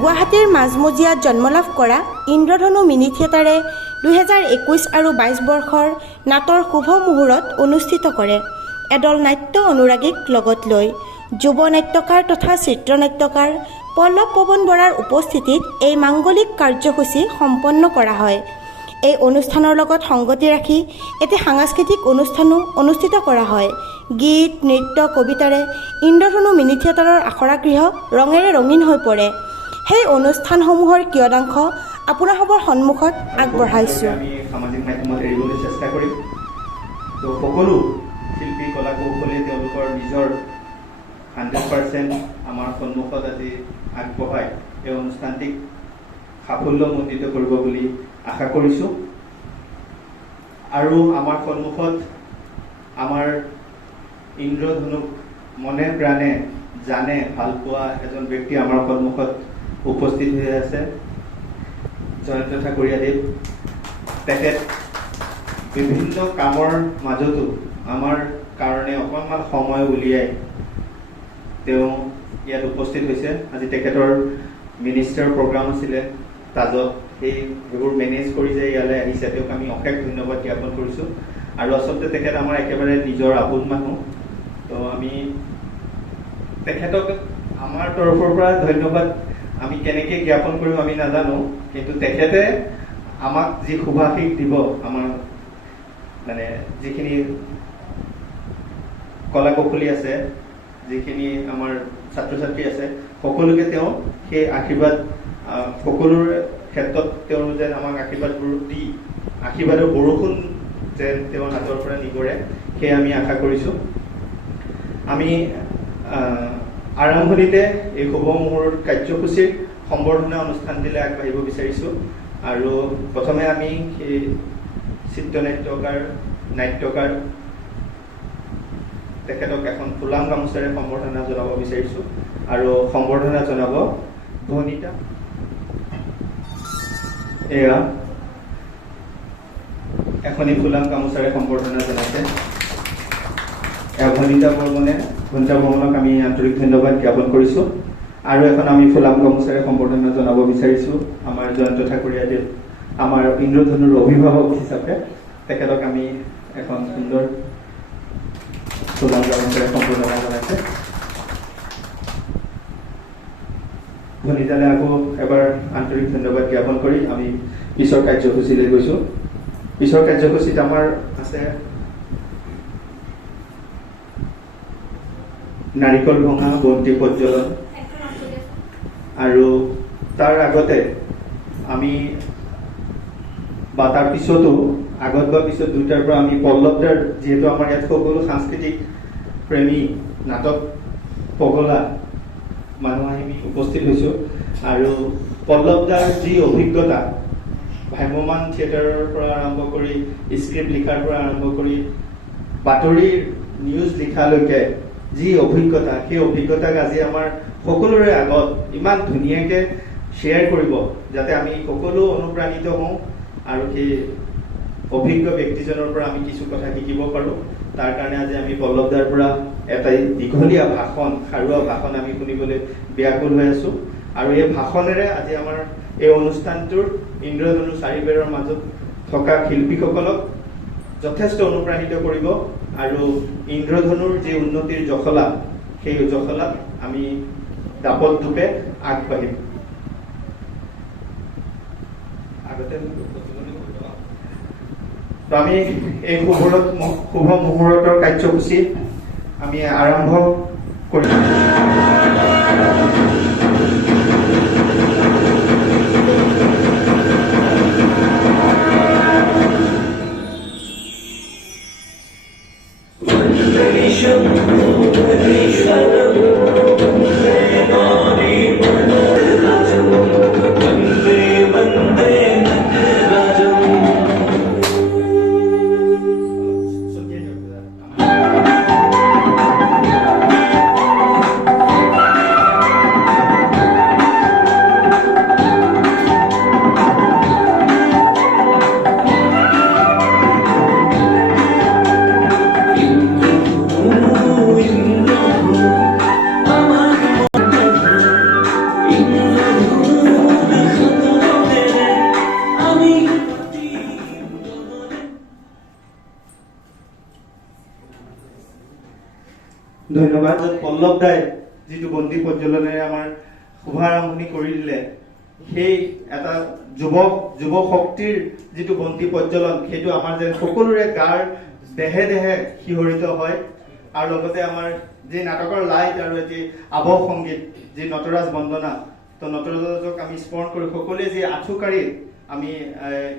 গুৱাহাটীৰ মাজমজিয়াত জন্মলাভ কৰা ইন্দ্ৰধনু মিনি থিয়েটাৰে 2021 আৰু 22 বৰ্ষৰ নাটৰ শুভ মুহূৰ্ত অনুষ্ঠিত কৰে। এদল নাট্য অনুৰাগীক লগত লৈ যুৱ নাট্যকাৰ তথা চিত্ৰনাট্যকাৰ পল্লৱ পৱন বৰাৰ উপস্থিতিত এই মাংগলিক কাৰ্যসূচী সম্পন্ন কৰা হয়। এই অনুষ্ঠানৰ লগত সংগতি ৰাখি এটি সাংস্কৃতিক অনুষ্ঠানো অনুষ্ঠিত কৰা হয়। গীত, নৃত্য, কবিতাৰে ইন্দ্ৰধনু মিনি থিয়েটাৰৰ আখৰাগৃহ ৰঙেৰে ৰঙীন হৈ পৰে। সেই অনুষ্ঠানসমূহৰ কিয়দাংশ আপোনালোকৰ সন্মুখত আগবঢ়াইছোঁ। আমি সামাজিক মাধ্যমত এৰিবলৈ চেষ্টা কৰিম। তো সকলো শিল্পী কলা কৌশলী তেওঁলোকৰ নিজৰ 100% আমাৰ সন্মুখত আজি আগবঢ়াই এই অনুষ্ঠানটিক সাফল্যমণ্ডিত কৰিব বুলি আশা কৰিছোঁ। আৰু আমাৰ সন্মুখত আমাৰ ইন্দ্ৰধনুক মনে প্ৰাণে জানে ভাল পোৱা এজন ব্যক্তি আমাৰ সন্মুখত উপস্থিত হৈ আছে, জয়ন্ত ঠাকুৰীয়াদেৱ। তেখেত বিভিন্ন কামৰ মাজতো আমাৰ কাৰণে অকণমান সময় উলিয়াই তেওঁ ইয়াত উপস্থিত হৈছে। আজি তেখেতৰ মিনিষ্টাৰ প্ৰগ্ৰাম আছিলে তাজত, সেইবোৰ মেনেজ কৰি যে ইয়ালৈ আহিছে তেওঁক আমি অশেষ ধন্যবাদ জ্ঞাপন কৰিছোঁ। আৰু আচলতে তেখেত আমাৰ একেবাৰে নিজৰ আপোন মানুহ। তো আমি তেখেতক আমাৰ তৰফৰ পৰা ধন্যবাদ আমি কেনেকৈ জ্ঞাপন কৰিম আমি নাজানো, কিন্তু তেখেতে আমাক যি শুভাশীষ দিব, আমাৰ মানে যিখিনি কলা কৌশলী আছে, যিখিনি আমাৰ ছাত্ৰ ছাত্ৰী আছে, সকলোকে তেওঁ সেই আশীৰ্বাদ সকলোৰে ক্ষেত্ৰত তেওঁ যেন আমাক আশীৰ্বাদবোৰ দি আশীৰ্বাদৰ বৰষুণ যেন তেওঁৰ হাতৰ পৰা নিগৰে, সেয়ে আমি আশা কৰিছোঁ। আমি আৰম্ভণিতে এই শুভ মুহূৰ্ত কাৰ্যসূচীৰ সম্বৰ্ধনা অনুষ্ঠানটিলৈ আগবাঢ়িব বিচাৰিছোঁ। আৰু প্ৰথমে আমি সেই চিত্ৰনাট্যকাৰ নাট্যকাৰ তেখেতক এখন ফুলাম গামোচাৰে সম্বৰ্ধনা জনাব বিচাৰিছোঁ। আৰু সম্বৰ্ধনা জনাব ভনিতা, এয়া এখনি ফুলাম গামোচাৰে সম্বৰ্ধনা জনাইছে ভনিতা বৰ্মনে। ভনিতা বৰ্মনক আমি আন্তৰিক ধন্যবাদ জ্ঞাপন কৰিছোঁ। আৰু এখন আমি ফুলাম গামোচাৰে সম্বৰ্ধনা জনাব বিচাৰিছোঁ আমাৰ জয়ন্ত ঠাকুৰীয়াদেৱ, আমাৰ ইন্দ্ৰধনুৰ অভিভাৱক হিচাপে। তেখেতক আমি এখন সুন্দৰ ফুলাম গামোচাৰে সম্বৰ্ধনা জনাইছে। ভনিতালৈ আকৌ এবাৰ আন্তৰিক ধন্যবাদ জ্ঞাপন কৰি আমি পিছৰ কাৰ্যসূচীলৈ গৈছোঁ। পিছৰ কাৰ্যসূচীত আমাৰ আছে নাৰিকল ভঙা, বন্তি প্ৰজ্বলন। আৰু তাৰ আগতে আমি বা তাৰ পিছতো আগত বা পিছত দুটাৰ পৰা আমি পল্লৱদাৰ, যিহেতু আমাৰ ইয়াত সকলো সাংস্কৃতিক প্ৰেমী নাটক পগলা মানুহ আমি উপস্থিত হৈছোঁ। আৰু পল্লৱদাৰ যি অভিজ্ঞতা, ভ্ৰাম্যমান থিয়েটাৰৰ পৰা আৰম্ভ কৰি স্ক্ৰিপ্ট লিখাৰ পৰা আৰম্ভ কৰি বাতৰিৰ নিউজ লিখালৈকে যি অভিজ্ঞতা, সেই অভিজ্ঞতাক আজি আমাৰ সকলোৰে আগত ইমান ধুনীয়াকৈ শ্বেয়াৰ কৰিব, যাতে আমি সকলো অনুপ্ৰাণিত হওঁ আৰু সেই অভিজ্ঞ ব্যক্তিজনৰ পৰা আমি কিছু কথা শিকিব পাৰোঁ। তাৰ কাৰণে আজি আমি পল্লৱদাৰ পৰা এটা দীঘলীয়া ভাষণ, সাৰুৱা ভাষণ আমি শুনিবলৈ ব্যাকুল হৈ আছোঁ। আৰু এই ভাষণেৰে আজি আমাৰ এই অনুষ্ঠানটোৰ ইন্দ্ৰধনু চাৰিবেৰৰ মাজত থকা শিল্পীসকলক যথেষ্ট অনুপ্ৰাণিত কৰিব। আৰু ইন্দ্ৰধনুৰ যি উন্নতিৰ জখলা, সেই জখলাত আমি দাপত ৰূপে আগবাঢ়িম। আমি এই শুভ মুহূৰ্তৰ কাৰ্যসূচী আমি আৰম্ভ কৰিম। ধন্যবাদ। পল্লৱ দাই যিটো বন্তি প্ৰজ্বলনেৰে আমাৰ শুভাৰম্ভণি কৰি দিলে, সেই এটা যুৱ শক্তিৰ যিটো বন্তি প্ৰজ্বলন, সেইটো আমাৰ যেন সকলোৰে গাৰ দেহে দেহে শিহৰিত হয়। আৰু লগতে আমাৰ যি নাটকৰ লাইট আৰু এটি আৱহ সংগীত, যি নটৰাজ বন্দনা, তো নটৰাজক আমি স্মৰণ কৰি সকলোৱে যি আঁঠুকাৰি আমি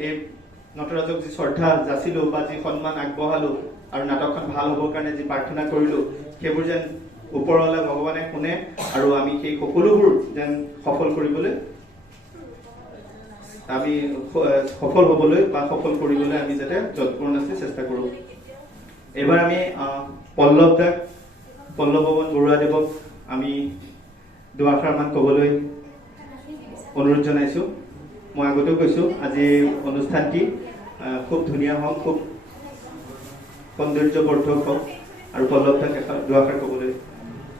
এই নটৰাজক যি শ্ৰদ্ধা যাচিলো বা যি সন্মান আগবঢ়ালো আৰু নাটকখন ভাল হ'বৰ কাৰণে যি প্ৰাৰ্থনা কৰিলো, সেইবোৰ যেন ওপৰৱালা ভগৱানে শুনে আৰু আমি সেই সকলোবোৰ যেন সফল কৰিবলৈ আমি সফল হ'বলৈ বা সফল কৰিবলৈ আমি যাতে যৎপৰোনাস্তি চেষ্টা কৰোঁ। এইবাৰ আমি পল্লৱ পৱন বৰুৱাদেৱক আমি দুআষাৰমান ক'বলৈ অনুৰোধ জনাইছোঁ। মই আগতেও কৈছোঁ, আজি অনুষ্ঠানটি খুব ধুনীয়া হওক, খুব সৌন্দৰ্যবৰ্ধক হওক, আৰু পল্লৱ দাক দুআষাৰ ক'বলৈ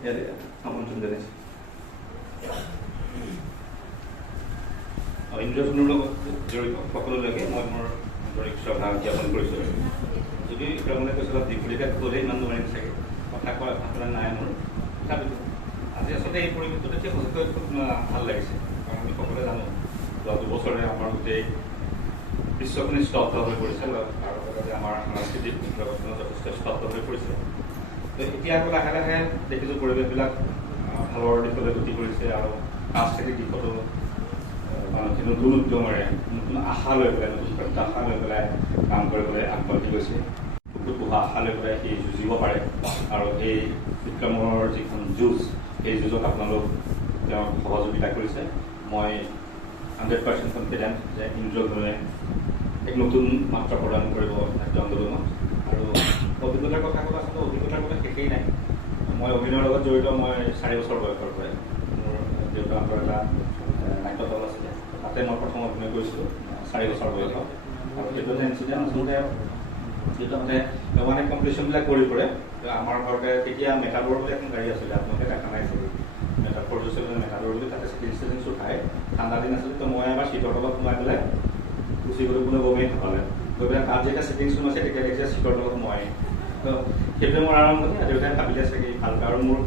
ইয়াতে আমন্ত্ৰণ জনাইছোঁ। ইন্দ্ৰধনুৰ লগত জড়িত সকলোলৈকে মই মোৰ আন্তৰিক শ্ৰদ্ধা জ্ঞাপন কৰিছোঁ। যদি মানে কৈছোঁ দীঘলীয়াকৈ ক'লে ইমান নোৱাৰিম চাগে, কথা কোৱা আপোনাৰ নাই মোৰ। তথাপিতো আজি আচলতে এই পৰিৱেশটো তেতিয়া সঁচাকৈ খুব ভাল লাগিছে, কাৰণ আমি সকলোৱে জানো যোৱা দুবছৰে আমাৰ গোটেই বিশ্বখনে স্তব্ধ হৈ পৰিছে, আৰু লগতে আমাৰ সাংস্কৃতিক জগতখনো যথেষ্ট স্তব্ধ হৈ পৰিছে। তো এতিয়া আকৌ লাহে লাহে দেখিছোঁ পৰিৱেশবিলাক ভালৰ দিশলৈ গতি কৰিছে, আৰু সাংস্কৃতিক দিশতো মানুহে নতুন উদ্যমেৰে, নতুন আশা লৈ পেলাই, নতুন প্ৰত্যাশা লৈ পেলাই কাম কৰিবলৈ আগবাঢ়ি গৈছে। বুকুত বহা আশা লৈ পেলাই সি যুঁজিব পাৰে, আৰু সেই বিক্ৰমৰ যিখন যুঁজ, সেই যুঁজত আপোনালোক তেওঁক সহযোগিতা কৰিছে। মই 100% কনফিডেণ্ট যে ইন্দ্ৰধনুৱে এক নতুন মাত্ৰা প্ৰদান কৰিব নাট্য আন্দোলনত। আৰু অভিজ্ঞতাৰ কথা ক'লে আচলতে অভিজ্ঞতাৰ কথা শেষেই নাই। মই অভিনয়ৰ লগত জড়িত মই 4 বছৰ বয়সৰ পৰাই। মোৰ দেউতাহঁতৰ এটা নাট্য দল আছিলে, তাতে মই প্ৰথম অভিনয় কৰিছিলোঁ 4 বছৰ বয়সত। আৰু সেইটো এটা ইনচিডেণ্ট আচলতে দেউতাহঁতে মানে কম্পিটিশ্যনবিলাক কৰি পৰে। আমাৰ ঘৰতে তেতিয়া মেটাডোৰ বুলি এখন গাড়ী আছিলে, আপোনালোকে দেখা নাই চাগে, মেটাডোৰ বুলি, তাতে চিটিং উঠাই ঠাণ্ডা দিন আছিলে। তো মই এবাৰ চিটৰ তলত সোমাই পেলাই গুচি গ'লো, কোনো গমেই নাপালে। গৈ পেলাই তাত যেতিয়া চিটিং ৰুম আছে তেতিয়া দেখিছে চিটৰ তলত মই। তো সেইটোৱে মোৰ আৰম্ভণি। দেউতাই ভাবিলে চাগে ভালকৈ, আৰু মোৰ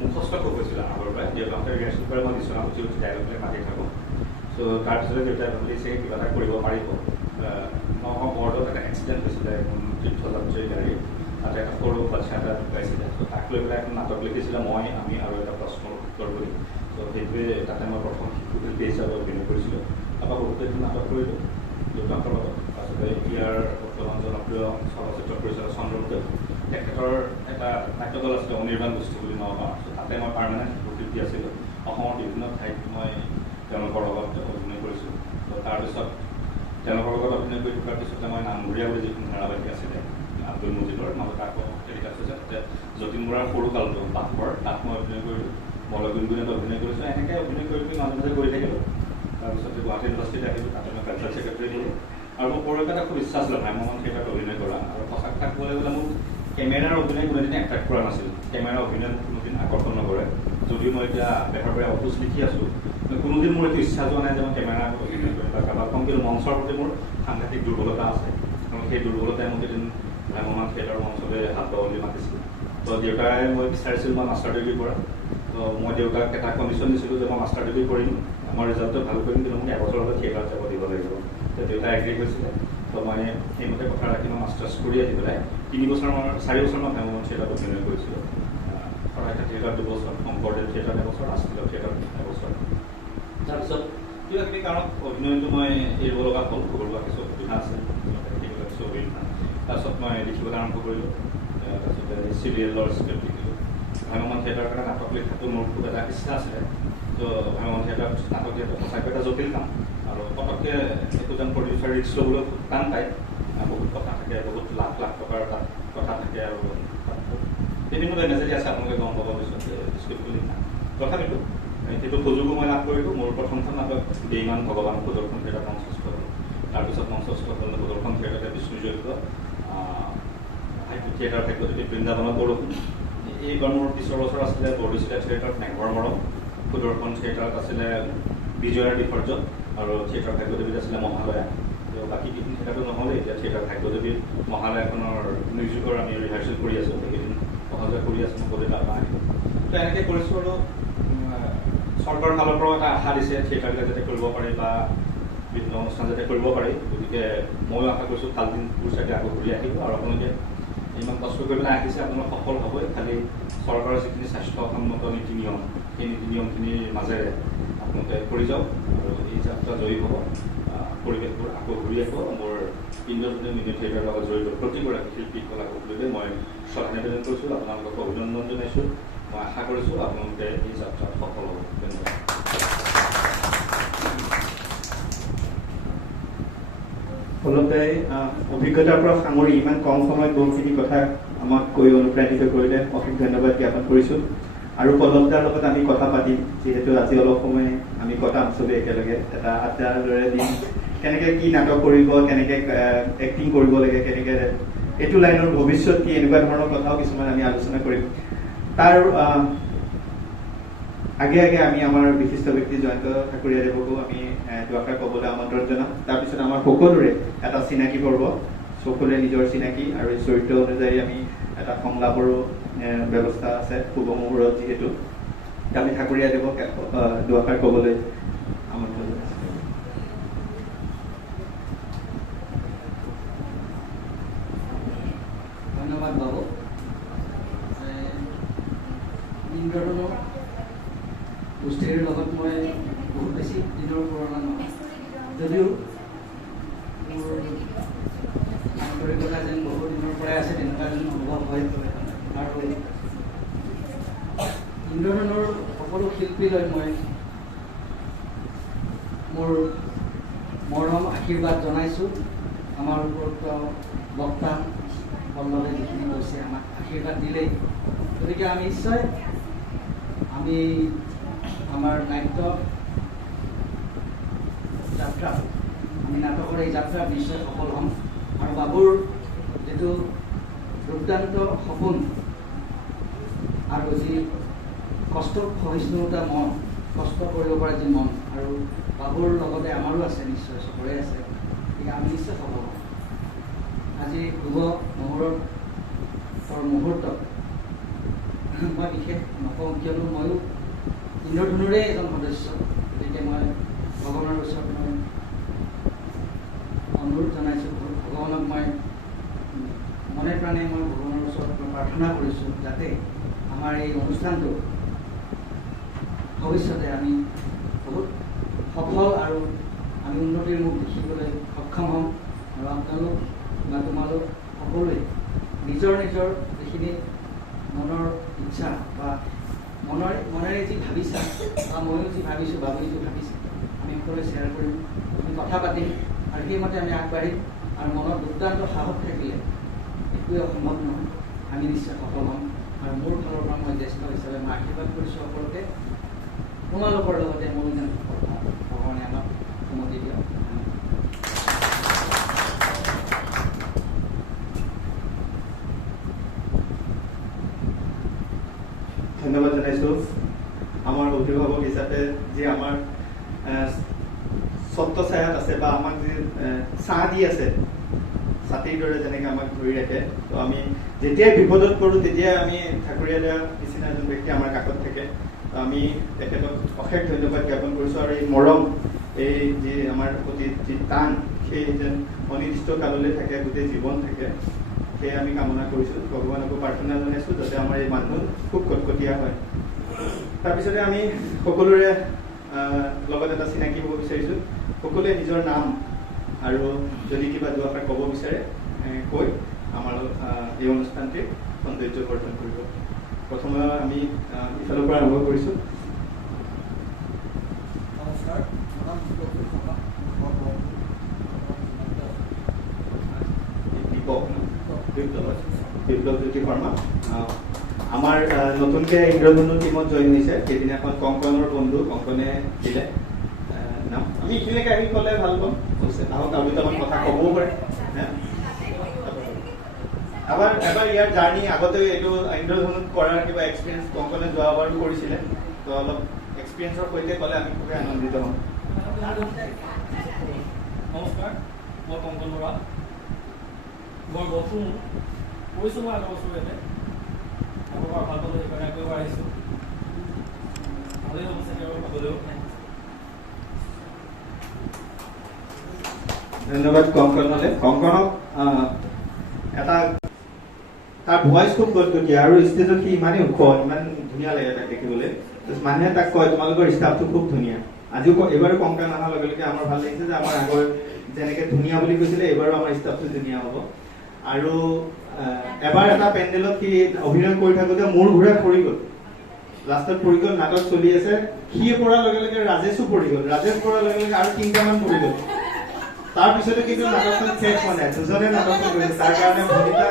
মুখস্থ খুব হৈছিলে আগৰ পৰাই। দেউতাহঁতে ৰিহাৰ্চেল কৰে, মই বিচনা উঠি ডাইৰেক্টলি মাতি থাকোঁ। চ' তাৰপিছতে দেউতাই ভাবিলে চাগে কিবা এটা কৰিব পাৰিব। বৰ্ডত এটা এক্সিডেণ্ট হৈছিলে, এখন তীৰ্থযাত্ৰীৰ গাড়ী, তাতে এটা সৰু বাচ্ছা এটা ঢুকাইছিলে। ত' তাক লৈ পেলাই এখন নাটক লিখিছিলে, আমি আৰু এটা প্ৰশ্নৰ উত্তৰ বুলি। ত' সেইটোৱে তাতে মই প্ৰথম শিশুশিল্পী হিচাপে অভিনয় কৰিছিলোঁ। তাৰপৰা বহুতো এখন নাটক কৰিলোঁ দেউতাহঁতৰ লগত। তাৰপিছতে ইয়াৰ বৰ্তমান জনপ্ৰিয় চলচ্চিত্ৰ পৰিচালক চন্দ্ৰদেৱ, তেখেতৰ এটা নাট্য দল আছিলে অনিৰ্বাণ গোষ্ঠী বুলি নগাঁও। ত' তাতে মই পাৰ্মানেণ্ট শিশুশিল্পী আছিলোঁ। অসমৰ বিভিন্ন ঠাইত মই তেওঁলোকৰ লগত অভিনয় কৰিছোঁ। ত' তাৰপিছত তেওঁলোকৰ লগত অভিনয় কৰি থকাৰ পিছতে মই নামঘৰীয়া বুলি যিখন ধাৰাবাহিক আছিলে আব্দুল মজিদৰ, মাজতে আকৌ টেলিকাষ্ট হৈছে, তাতে যতীন বৰাৰ সৰু কালটো বাঘৰ, তাত মই অভিনয় কৰিলোঁ। বল গুণগুণত অভিনয় কৰিছোঁ। এনেকৈ অভিনয় কৰি মাজে মাজে কৰি থাকিলোঁ। তাৰপিছতে গুৱাহাটী ইউনিভাৰ্চিটিত আহিলোঁ, তাতে মই কালচাৰ ছেক্ৰেটাৰী দিলোঁ। আৰু মোৰ সৰুৰ এটা খুব ইচ্ছা আছিলে ভ্ৰাম্যমান থিয়েটাৰত অভিনয় কৰা। আৰু সঁচা কথা ক'বলৈ গ'লে মোক কেমেৰাৰ অভিনয় কোনোদিনে এট্ৰেক্ট কৰা নাছিল। কেমেৰাৰ অভিনয় মোক কোনোদিন আকৰ্ষণ নকৰে। যদিও মই এতিয়া বেহৰ পৰা অফিচ লিখি আছোঁ, কোনোদিন মোৰ এইটো ইচ্ছা যোৱা নাই যে মই কেমেৰাত অভিনয় কৰিম বা কাৰোবাক কম। কিন্তু মঞ্চৰ প্ৰতি মোৰ সাংঘাতিক দুৰ্বলতা আছে, কাৰণ সেই দুৰ্বলতাই মোক এদিন ভ্ৰাম্যমান থিয়েটাৰৰ মঞ্চলৈ হাত বাবলৈ মাতিছিল। তো দেউতাই মই বিচাৰিছিলোঁ মই মাষ্টাৰ ডিগ্ৰী কৰা। তো মই দেউতাক এটা কণ্ডিশ্যন দিছিলোঁ যে মই মাষ্টাৰ ডিগ্ৰী কৰিম, মই ৰিজাল্টটো ভাল কৰিম, কিন্তু মোক এবছৰ হ'লে থিয়েটাৰত যাব দিব লাগিব। তো দেউতাই এগ্ৰী কৰিছিলে। তো মই সেইমতে কথা ৰাখি মই মাষ্টাৰ্ছ কৰি আহি পেলাই 4 বছৰ মই ভ্ৰাম্যমান থিয়েটাৰত অভিনয় কৰিছিলোঁ। শৰাইঘাট থিয়েটাৰ 2 বছৰ, শংকৰদেৱ থিয়েটাৰ 1 বছৰ, ৰাজকিলা থিয়েটাৰ 1 বছৰ। তাৰপিছত কিবা কিবি কাৰণত অভিনয়টো মই এৰিব লগা হ'ল, ঘৰুৱা কিছু অসুবিধা আছে, সেইবিলাক কিছু অভিজ্ঞতা। তাৰপিছত মই লিখিবলৈ আৰম্ভ কৰিলোঁ। তাৰপিছতে চিৰিয়েলৰ স্ক্ৰিপ্ট লিখিলোঁ। ভ্ৰাম্যমান থিয়েটাৰৰ কাৰণে নাটক লিখাটো মোৰ খুব এটা ইচ্ছা আছিলে। তো ভ্ৰাম্যমান থিয়েটাৰত নাটক লিখাটো সঁচাকৈ এটা জটিল কাম, আৰু পটককৈ একোজন প্ৰডিউচাৰ ৰিস্ক ল'বলৈ খুব টান পায়। বহুত কথা থাকে, বহুত লাখ লাখ টকাৰ তাত কথা থাকে, আৰু বিভিন্ন বেমেজাৰি আছে, আপোনালোকে গম পাব পিছত স্ক্ৰিপ্টটো লিখা। তথাপিতো সেইটো সুযোগো মই লাভ কৰিলোঁ। মোৰ প্ৰথমখন নাটক বেইমান ভগৱান সুদৰ্শন থিয়েটাৰ মঞ্চস্থ হ'ল। তাৰপিছত মঞ্চস্থ হ'ল সুদৰ্শন থিয়েটাৰতে বিষ্ণুযজ্ঞ, থিয়েটাৰ ভাগ্যজ্যোতি বৃন্দাবনত বৰষুণ। এইবাৰ মোৰ 20 বছৰ আছিলে বৰদৈচিলা থিয়েটাৰত মেঘৰ মৰম, সুদৰ্শন থিয়েটাৰত আছিলে বিজয়াৰ বিসৰ্জন, আৰু থিয়েটাৰ ভাগ্যদেৱীত আছিলে মহালয়া। বাকী কেইখন থিয়েটাৰটো নহ'লে এতিয়া থিয়েটাৰ ভাগ্যদেৱীৰ মহালয়াখনৰ মিউজিকৰ আমি ৰিহাৰ্চেল কৰি আছোঁ। সেইকেইদিন অহা যোৱা কৰি আছোঁ মই গ'লে তাৰপৰা আহিম তো এনেকৈ কৰিছোঁ আৰু চৰকাৰৰ ফালৰ পৰাও এটা আশা দিছে থিয়েটাৰবিলাক যাতে কৰিব পাৰে বা বিভিন্ন অনুষ্ঠান যাতে কৰিব পাৰে গতিকে ময়ো আশা কৰিছোঁ ভাল দিনবোৰ চাগে আকৌ ঘূৰি আহিব আৰু আপোনালোকে ইমান কষ্ট কৰি পেলাই আহিছে আপোনালোক সফল হ'বই খালি চৰকাৰৰ যিখিনি স্বাস্থ্যসন্মত নীতি নিয়ম সেই নীতি নিয়মখিনিৰ মাজেৰে আপোনালোকে কৰি যাওক আৰু এই যাত্ৰা জয়ী হ'ব পৰিৱেশবোৰ আকৌ ঘূৰি আহিব মোৰ ইন্দ্ৰধনু মিনি থিয়েটাৰৰ লগত জড়িত প্ৰতিগৰাকী শিল্পী কলাকাৰলৈকে মই শ্ৰদ্ধা নিবেদন কৰিছোঁ আপোনালোকক অভিনন্দন জনাইছোঁ মই আশা কৰিছোঁ আপোনালোকে এই যাত্ৰাত সফল হ'ব ধন্যবাদ ফলতে অভিজ্ঞতাৰ পৰা সামৰি ইমান কম সময়ত বহুখিনি কথা আমাক কৈ অনুপ্ৰাণিত কৰিলে অশেষ ধন্যবাদ জ্ঞাপন কৰিছোঁ আৰু পল্লৱদাৰ লগত আমি কথা পাতিম যিহেতু আজি অলপ সময় আমি কটাম চবেই একেলগে এটা আড্ডাৰ দৰে দিম কেনেকৈ কি নাটক কৰিব কেনেকৈ এক্টিং কৰিব লাগে কেনেকৈ এইটো লাইনৰ ভৱিষ্যত কি এনেকুৱা ধৰণৰ কথাও কিছুমান আমি আলোচনা কৰিম তাৰ আগে আগে আমি আমাৰ বিশিষ্ট ব্যক্তি জয়ন্ত ঠাকুৰীয়াদেৱকো আমি দুআষাৰ ক'বলৈ আমন্ত্ৰণ জনাম তাৰপিছত আমাৰ সকলোৰে এটা চিনাকি পৰ্ব সকলোৱে নিজৰ চিনাকি আৰু চৰিত্ৰ অনুযায়ী আমি এটা সংলাপৰো ব্যৱস্থা আছে শুভ মুহূৰ্তত যিহেতু আমি ঠাকুৰীয়াদেৱক দুআষাৰ ক'বলৈ আমন্ত্ৰণ জনাইছোঁ ধন্যবাদ বাবু ইন্দ্ৰধনু গোষ্ঠীৰ লগত মই বহুত বেছি দিনৰ পুৰণা নহয় যদিও মোৰ আন্তৰিকতা যেন বহু দিনৰ পৰাই আছে তেনেকুৱা যেন অনুভৱ হয় আৰু ইন্দ্ৰধনুৰ সকলো শিল্পীলৈ মই মোৰ মৰম আশীৰ্বাদ জনাইছোঁ আমাৰ ওপৰত বক্তা পল্লৱে যিখিনি কৈছে আমাক আশীৰ্বাদ দিলেই গতিকে আমি নিশ্চয় আমি আমাৰ নাট্য যাত্ৰা আমি নাটকৰ এই যাত্ৰাত নিশ্চয় সফল হ'ম আৰু বাবুৰ যিটো দুৰ্দান্ত সপোন আৰু যি কষ্ট সহিষ্ণুতা মন কষ্ট কৰিব পৰা যি মন আৰু বাবুৰ লগতে আমাৰো আছে নিশ্চয় চবৰে আছে গতিকে আমি নিশ্চয় সফল হ'ম আজি শুভ মুহূৰ্তত মই বিশেষ নকওঁ কিয়নো ময়ো ইন্দ্ৰধনুৰে এজন সদস্য গতিকে মই ভগৱানৰ ওচৰত মই অনুৰোধ জনাইছোঁ ভগৱানক মই মনে প্ৰাণে মই ভগৱানৰ ওচৰত মই প্ৰাৰ্থনা কৰিছোঁ যাতে আমাৰ এই অনুষ্ঠানটো ভৱিষ্যতে আমি বহুত সফল আৰু আমি উন্নতিৰ মুখ দেখিবলৈ সক্ষম হ'ম আৰু আপোনালোক বা তোমালোক সকলোৱে নিজৰ নিজৰ যিখিনি মনৰ ইচ্ছা বা মনেৰে যি ভাবিছা বা ময়ো যি ভাবিছোঁ বাবুৱে যি ভাবিছে আমি সকলোৱে শ্বেয়াৰ কৰিম আমি কথা পাতিম আৰু সেইমতে আমি আগবাঢ়িম আৰু মনত দুৰ্দান্ত সাহস থাকিলে একোৱে অসম্ভৱ নহয় আমি নিশ্চয় সফল হ'ম আৰু মোৰ ফালৰ পৰা মই জ্যেষ্ঠ হিচাপে মই আশীৰ্বাদ কৰিছোঁ সকলোকে তোমালোকৰ লগতে ময়ো যেন সফল হওঁ ভগৱানে আমাক অনুমতি দিয়ক ধন্যবাদ জনাইছোঁ আমাৰ অভিভাৱক হিচাপে যি আমাৰ ছত্ৰ ছায়াত আছে বা আমাক যি ছাঁ দি আছে ছাতিৰ দৰে যেনেকৈ আমাক ধৰি ৰাখে তো আমি যেতিয়াই বিপদত পৰোঁ তেতিয়াই আমি ঠাকুৰীয়া নিচিনা এজন ব্যক্তি আমাৰ কাষত থাকে তো আমি তেখেতক অশেষ ধন্যবাদ জ্ঞাপন কৰিছোঁ আৰু এই মৰম এই যি আমাৰ প্ৰতি যি টান সেই যেন অনিৰ্দিষ্ট কাললৈ থাকে গোটেই জীৱন থাকে সেয়ে আমি কামনা কৰিছোঁ ভগৱানকো প্ৰাৰ্থনা জনাইছোঁ যাতে আমাৰ এই বান্ধোন খুব কটকটীয়া হয় তাৰপিছতে আমি সকলোৰে লগত এটা চিনাকি হ'ব বিচাৰিছোঁ সকলোৱে নিজৰ নাম আৰু যদি কিবা দুআষাৰ ক'ব বিচাৰে কৈ আমাৰ এই অনুষ্ঠানটিৰ সৌন্দৰ্য বৰ্ধন কৰিব প্ৰথমে আমি ইফালৰ পৰা আৰম্ভ কৰিছোঁ নমস্কাৰ বিপ্লৱজ্যোতি শৰ্মা আমাৰ নতুনকৈ ইন্দ্ৰধনু টিমত জইন হৈছে সেইদিনাখন কংকনৰ বন্ধু কংকনে দিলে নাম আমি এইখিনিলৈকে আহি ক'লে ভাল পাম হৈছে আহক আৰু দুটামান কথা ক'বও পাৰে এবাৰ ইয়াৰ জাৰ্ণি আগতে এইটো ইন্দ্ৰধনুত কৰাৰ কিবা এক্সপিৰিয়েঞ্চ কংকনে যোৱাবাৰো কৰিছিলে তো অলপ এক্সপিৰিয়েঞ্চৰ সৈতে ক'লে আমি খুবেই আনন্দিত হ'ম নমস্কাৰ মই কংকন বৰা মই গৈছোঁ কৈছোঁ মই আগৰ বছৰ ইয়াতে আকৌ ভাল পালোঁ সেইকাৰণে আকৌ এবাৰ আহিছোঁ ভালেই হ'ব চাগে আৰু পাবলৈও ধন্যবাদ কংকনলৈ। কংকনক এটা তাৰ ভইচ খুব গদগদীয়া আৰু ষ্টেজত সি ইমানেই ওখ, ইমান ধুনীয়া লাগে তাক দেখিবলৈ। মানুহে তাক কয় তোমালোকৰ ষ্টাফটো খুব ধুনীয়া। আজিও এইবাৰো কংকন অহাৰ লগে লগে আমাৰ ভাল লাগিছে যে আমাৰ আগৰ যেনেকে ধুনীয়া বুলি কৈছিলে এইবাৰো আমাৰ ষ্টাফটো ধুনীয়া হ'ব। আৰু এবাৰ এটা পেণ্ডেলত সি অভিনয় কৰি থাকোঁতে মোৰ ঘূৰাই পৰি গ'ল, লাষ্টত পৰি গ'ল, নাটক চলি আছে, সি পৰাৰ লগে লগে ৰাজেশো পৰি গ'ল, ৰাজেশ পৰাৰ লগে লগে আৰু 3টামান পৰি গ'ল। তাৰপিছতে কিন্তু নাটকখন শেষ হোৱা নাই, দুজনে নাটকখন কৰিছে। তাৰ কাৰণে ভনিতা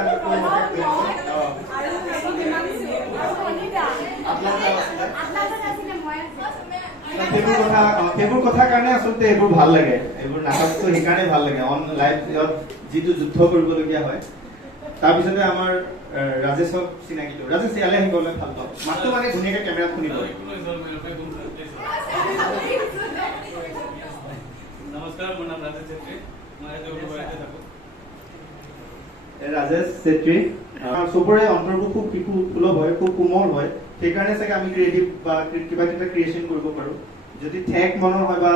সেইবোৰ কথাৰ কাৰণে আচলতে এইবোৰ ভাল লাগে, এইবোৰ নাটকটো সেইকাৰণে ভাল লাগে। অন লাইভ যিটো যুদ্ধ কৰিবলগীয়া হয়। তাৰপিছতে আমাৰ ৰাজেশক চিনাকি দিওঁ। ৰাজেশ ইয়ালৈ আহিবলৈ ভাল পাওঁ, মাতটো মানে ধুনীয়াকৈ কেমেৰাত শুনিব। নমস্কাৰ, মোৰ নাম ৰাজেশ চেত্ৰী, মই থাকোঁ। ৰাজেশ চেত্ৰী চবৰে অন্তৰবোৰ খুব সুলভ হয়, খুব কোমল হয়। সেইকাৰণে চাগে আমি ক্ৰিয়েটিভ বা কিবা কিবা ক্ৰিয়েশ্যন কৰিব পাৰোঁ। যদি ঠেক মনৰ হয় বা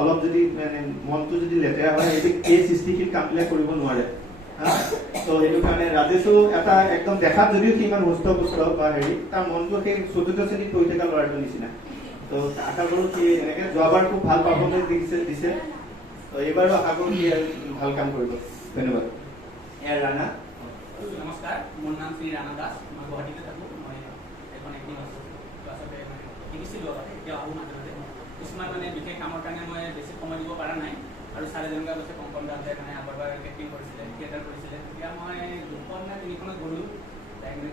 অলপ যদি মানে মনটো যদি লেতেৰা হয়, এই সৃষ্টিশীল কামবিলাক কৰিব নোৱাৰে। তো সেইটো কাৰণে ৰাজেশো এটা একদম দেখাত যদিও সি ইমান সুস্থ পুষ্ট বা হেৰি, তাৰ মনটো সেই ৪ৰ্থ শ্ৰেণীত পঢ়ি থকা ল'ৰাটোৰ নিচিনা। তো আশা কৰোঁ সি এনেকৈ যোৱাবাৰ খুব ভাল পাৰফৰ্মেঞ্চ দিছে। তো এইবাৰো আশা কৰোঁ সি ভাল কাম কৰিব। ধন্যবাদ। ৰাণা। নমস্কাৰ, মোৰ নাম শ্ৰী ৰাণা দাস, মই গুৱাহাটীতে থাকোঁ। মই এখন এক্টিং ক্লাছতে শিকিছিলোঁ আগতে, এতিয়া আহোঁ মাজে মাজে। কিছুমান মানে বিশেষ কামৰ কাৰণে মই বেছি সময় দিব পৰা নাই। আৰু ছাৰে যেনেকুৱা কৈছে কংকন দাসে মানে আগৰবাৰ এক্টিং কৰিছিলে, থিয়েটাৰ কৰিছিলে, তেতিয়া মই 2খন নে 3খনত গ'লোঁ,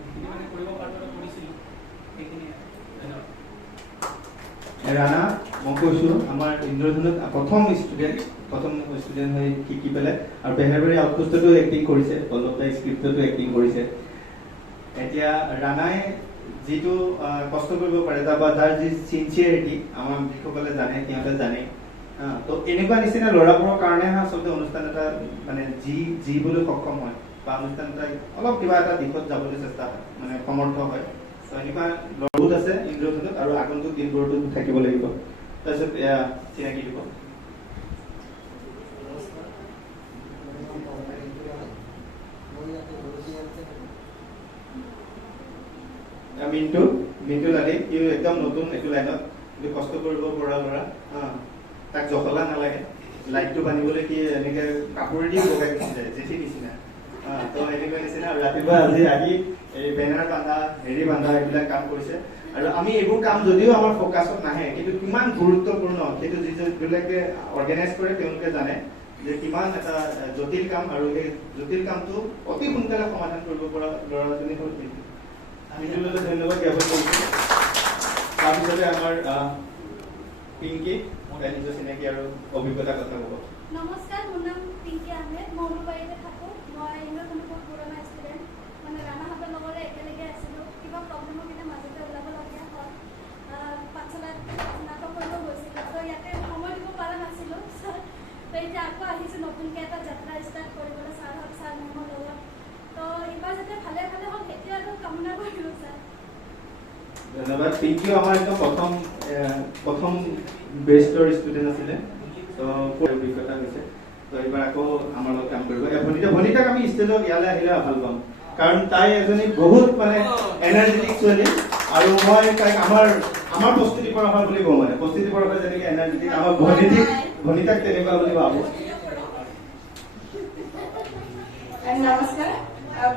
যিখিনি মানে কৰিব পাৰোঁ কৰিছিলোঁ, সেইখিনিয়ে। ধন্যবাদ। ৰাণা, মই কৈছোঁ আমাৰ ইন্দ্ৰধনুত প্ৰথম ষ্টুডেণ্ট হৈ শিকি পেলাই আৰু বেহেৰবাৰী আউটপোষ্টতো এক্টিং কৰিছে, পল্লৱদাই স্ক্ৰিপ্টতো এক্টিং কৰিছে। এতিয়া ৰাণাই যিটো কষ্ট কৰিব পাৰে বা তাৰ যি চিনচিয়াৰিটি আমাৰ যিসকলে জানে সিহঁতে জানে। তো এনেকুৱা নিচিনা ল'ৰাবোৰৰ কাৰণেহে আচলতে অনুষ্ঠান এটা মানে যিবলৈ সক্ষম হয় বা অনুষ্ঠান এটা অলপ কিবা এটা দিশত যাবলৈ চেষ্টা মানে সমৰ্থ হয়। তো এনেকুৱা ল'ৰাবোৰ আছে ইন্দ্ৰধনুত আৰু আগন্তুক দিনবোৰতো থাকিব লাগিব। তাৰপিছত চিনাকি দিব। মিণ্টু লালি, ই একদম নতুন এইটো লাইনত, কিন্তু কষ্ট কৰিব পৰা ল'ৰা। তাক জখলা নালাগে, লাইটটো বান্ধিবলৈ কি এনেকে কাপোৰেদি বগাই গুচি যায়, জেঠি নিচিনা। তো এনেকুৱা নিচিনা ৰাতিপুৱা আজি আহি এই বেনাৰ বান্ধা, হেৰি বান্ধা এইবিলাক কাম কৰিছে। আৰু আমি এইবোৰ কাম যদিও আমাৰ ফ'কাছত নাহে, কিন্তু কিমান গুৰুত্বপূৰ্ণ সেইটো যিবিলাকে অৰ্গেনাইজ কৰে তেওঁলোকে জানে যে কিমান এটা জটিল কাম, আৰু সেই জটিল কামটো অতি সোনকালে সমাধান কৰিব পৰা ল'ৰাজনী হ'ল মিণ্টু। মিণ্টুলৈ ধন্যবাদ জ্ঞাপন কৰিছোঁ। তাৰপিছতে আমাৰ পিংকি, নিজৰ চিনাকি আৰু অভিজ্ঞতাৰ কথা ক'ব। নমস্কাৰ, মোৰ নাম পিংকি আহমেদ, মই অনুবাৰীতে থাকোঁ। মই ইন্দ্ৰধনুৰ বহুত পুৰণা ষ্টুডেণ্ট, মানে ৰাণাহঁতৰ লগতে একেলগে আছিলোঁ। কিবা প্ৰব্লেমৰ কাৰণে মাজতে ওলাবলগীয়া হ'ল, পাঠশালাত নাটক কৰিব গৈছিলোঁ। তো ইয়াতে সময় দিব পৰা নাছিলোঁ। তো এতিয়া আকৌ আহিছোঁ নতুনকৈ এটা যাত্ৰা ষ্টাৰ্ট কৰিবলৈ ছাৰ মেমৰ লগত। তো এইবাৰ যাতে ভালে ভালে হওক সেইটোৱে আৰু কামনা কৰিলোঁ ছাৰ। ধন্যবাদ। পিংকিও আমাৰ একদম প্ৰথম বেষ্টৰ ষ্টুডেণ্ট আছিলে। তো অভিজ্ঞতা হৈছে। তো এইবাৰ আকৌ আমাৰ লগত কাম কৰিব। ভনিতাক আমি ষ্টেজত ইয়ালৈ আহিলে ভাল পাম, কাৰণ তাই এজনী বহুত মানে এনাৰ্জেটিক ছোৱালী। আৰু মই তাইক আমাৰ প্ৰস্তুতি কৰা হয় বুলি কওঁ, মানে প্ৰস্তুতি কৰা হয় যেনেকৈ এনাৰ্জেটিক, আমাৰ ভনিতাক তেনেকুৱা বুলি ভাবোঁ। নমস্কাৰ,